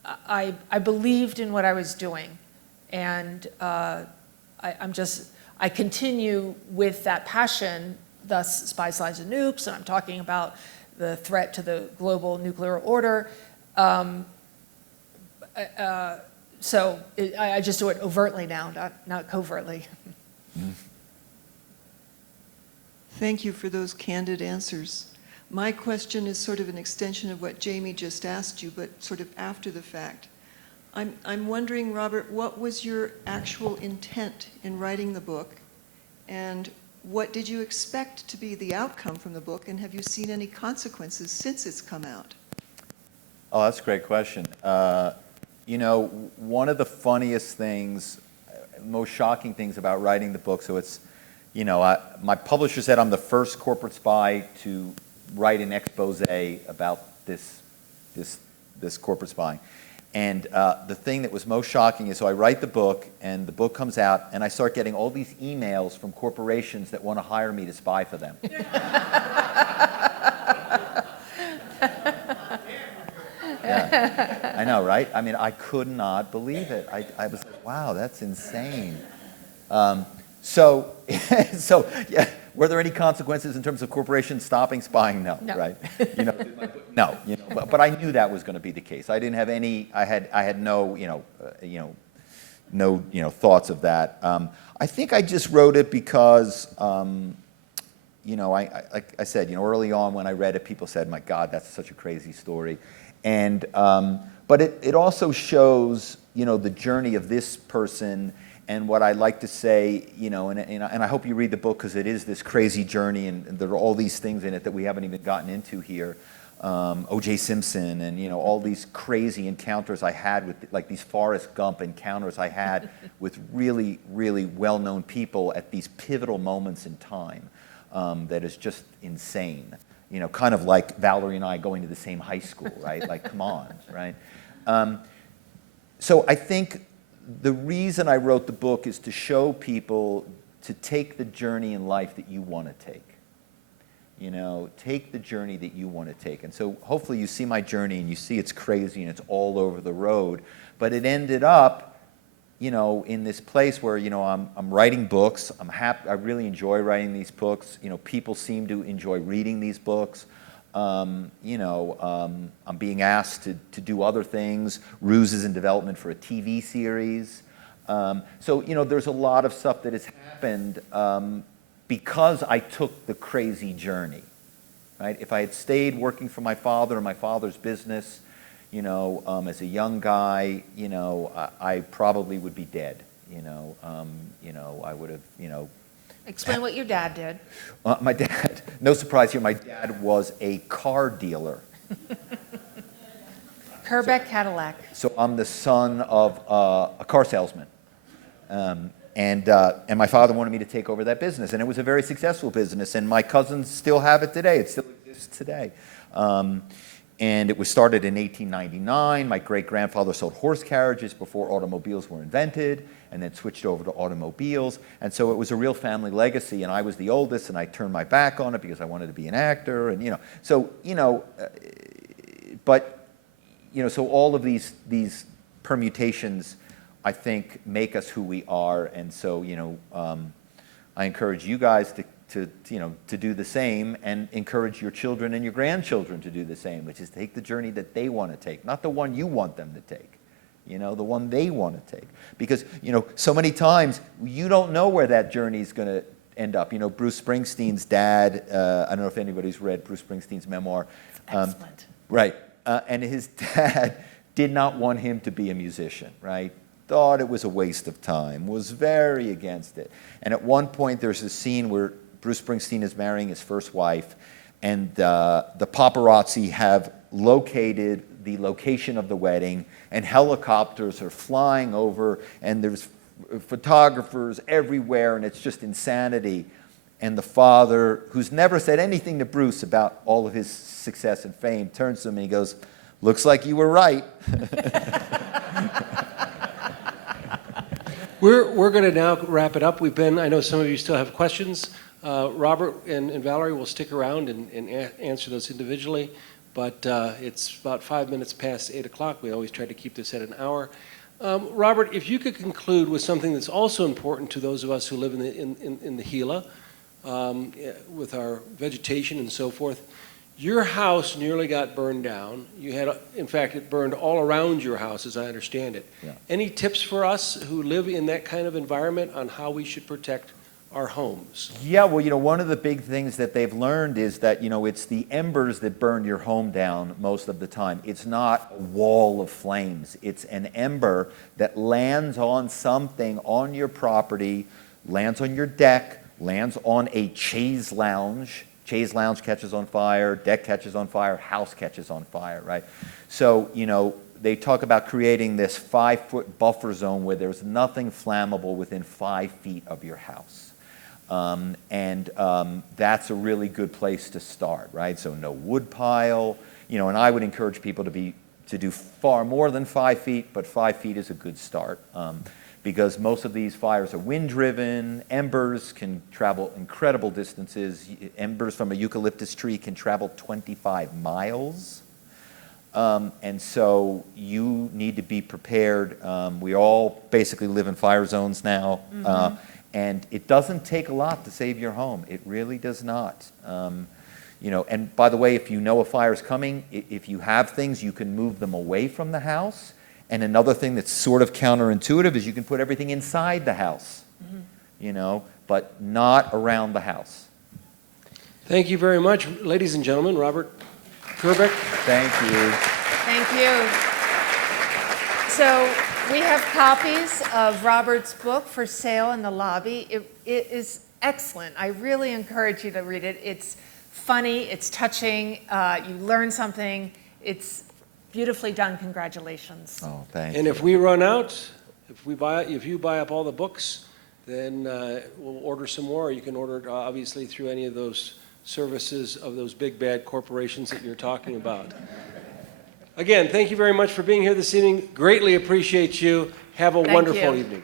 I believed in what I was doing, and I continue with that passion. Thus, Spies, Lies, and Nukes, and I'm talking about the threat to the global nuclear order. So I just do it overtly now, not covertly. Thank you for those candid answers. My question is sort of an extension of what Jamie just asked you, but sort of after the fact. I'm wondering, Robert, what was your actual intent in writing the book, and what did you expect to be the outcome from the book, and have you seen any consequences since it's come out? Oh, that's a great question. One of the funniest things, most shocking things about writing the book, so it's, my publisher said I'm the first corporate spy to write an expose about this corporate spying. And the thing that was most shocking is, so I write the book, and the book comes out, and I start getting all these emails from corporations that want to hire me to spy for them. Yeah. I know, right? I mean, I could not believe it. I was like, wow, that's insane. So yeah, were there any consequences in terms of corporations stopping spying? No, No. right? No. But I knew that was going to be the case. I didn't have any. I had no, thoughts of that. I think I just wrote it because, like I said, early on when I read it, people said, "My God, that's such a crazy story," and but it also shows, the journey of this person. And what I like to say, and I hope you read the book because it is this crazy journey, and there are all these things in it that we haven't even gotten into here. O.J. Simpson, and all these crazy encounters I had with, like these Forrest Gump encounters I had with really, really well-known people at these pivotal moments in time. That is just insane. Kind of like Valerie and I going to the same high school, right? Like, come on, right? So I think the reason I wrote the book is to show people to take the journey in life that you want to take. Take the journey that you want to take. And so hopefully you see my journey and you see it's crazy and it's all over the road. But it ended up, in this place where, I'm writing books. I'm happy. I really enjoy writing these books. People seem to enjoy reading these books. I'm being asked to do other things. RUSE is in development for a TV series. So, there's a lot of stuff that has happened because I took the crazy journey, right? If I had stayed working for my father and my father's business, As a young guy, I probably would be dead. I would have, Explain what your dad did. my dad, no surprise here, my dad was a car dealer. Kerbeck Cadillac. So I'm the son of a car salesman. And my father wanted me to take over that business. And it was a very successful business. And my cousins still have it today. It still exists today. And it was started in 1899. My great-grandfather sold horse carriages before automobiles were invented, and then switched over to automobiles. And so it was a real family legacy. And I was the oldest, and I turned my back on it because I wanted to be an actor. And, so all of these permutations, I think, make us who we are. And so, I encourage you guys to do the same, and encourage your children and your grandchildren to do the same, which is take the journey that they want to take, not the one you want them to take, the one they want to take. Because, so many times you don't know where that journey is going to end up. Bruce Springsteen's dad, I don't know if anybody's read Bruce Springsteen's memoir. Excellent. Right. And his dad did not want him to be a musician, right? Thought it was a waste of time, was very against it. And at one point, there's a scene where Bruce Springsteen is marrying his first wife, and the paparazzi have located the location of the wedding, and helicopters are flying over, and there's photographers everywhere, and it's just insanity. And the father, who's never said anything to Bruce about all of his success and fame, turns to him and he goes, "Looks like you were right." We're going to now wrap it up. I know some of you still have questions. Robert and Valerie will stick around and answer those individually, but it's about 5 minutes past 8 o'clock. We always try to keep this at an hour. Robert, if you could conclude with something that's also important to those of us who live in the Gila, with our vegetation and so forth. Your house nearly got burned down. You had, in fact, it burned all around your house, as I understand it. Yeah. Any tips for us who live in that kind of environment on how we should protect our homes? Yeah, well, one of the big things that they've learned is that, it's the embers that burn your home down most of the time. It's not a wall of flames. It's an ember that lands on something on your property, lands on your deck, lands on a chaise lounge. Chaise lounge catches on fire, deck catches on fire, house catches on fire, right? So, they talk about creating this 5-foot buffer zone where there's nothing flammable within 5 feet of your house. That's a really good place to start, right? So no wood pile, and I would encourage people to do far more than 5 feet, but 5 feet is a good start. Because most of these fires are wind-driven. Embers can travel incredible distances. Embers from a eucalyptus tree can travel 25 miles. And so you need to be prepared. We all basically live in fire zones now. Mm-hmm. And it doesn't take a lot to save your home. It really does not. And by the way, if you know a fire's coming, if you have things, you can move them away from the house. And another thing that's sort of counterintuitive is you can put everything inside the house, but not around the house. Thank you very much, ladies and gentlemen. Robert Kerbeck. Thank you. Thank you. So we have copies of Robert's book for sale in the lobby. It is excellent. I really encourage you to read it. It's funny, it's touching, you learn something. It's beautifully done. Congratulations. Oh, thank you. And if we run out, if you buy up all the books, then we'll order some more. You can order it obviously through any of those services of those big bad corporations that you're talking about. Again, thank you very much for being here this evening. Greatly appreciate you. Have a wonderful evening.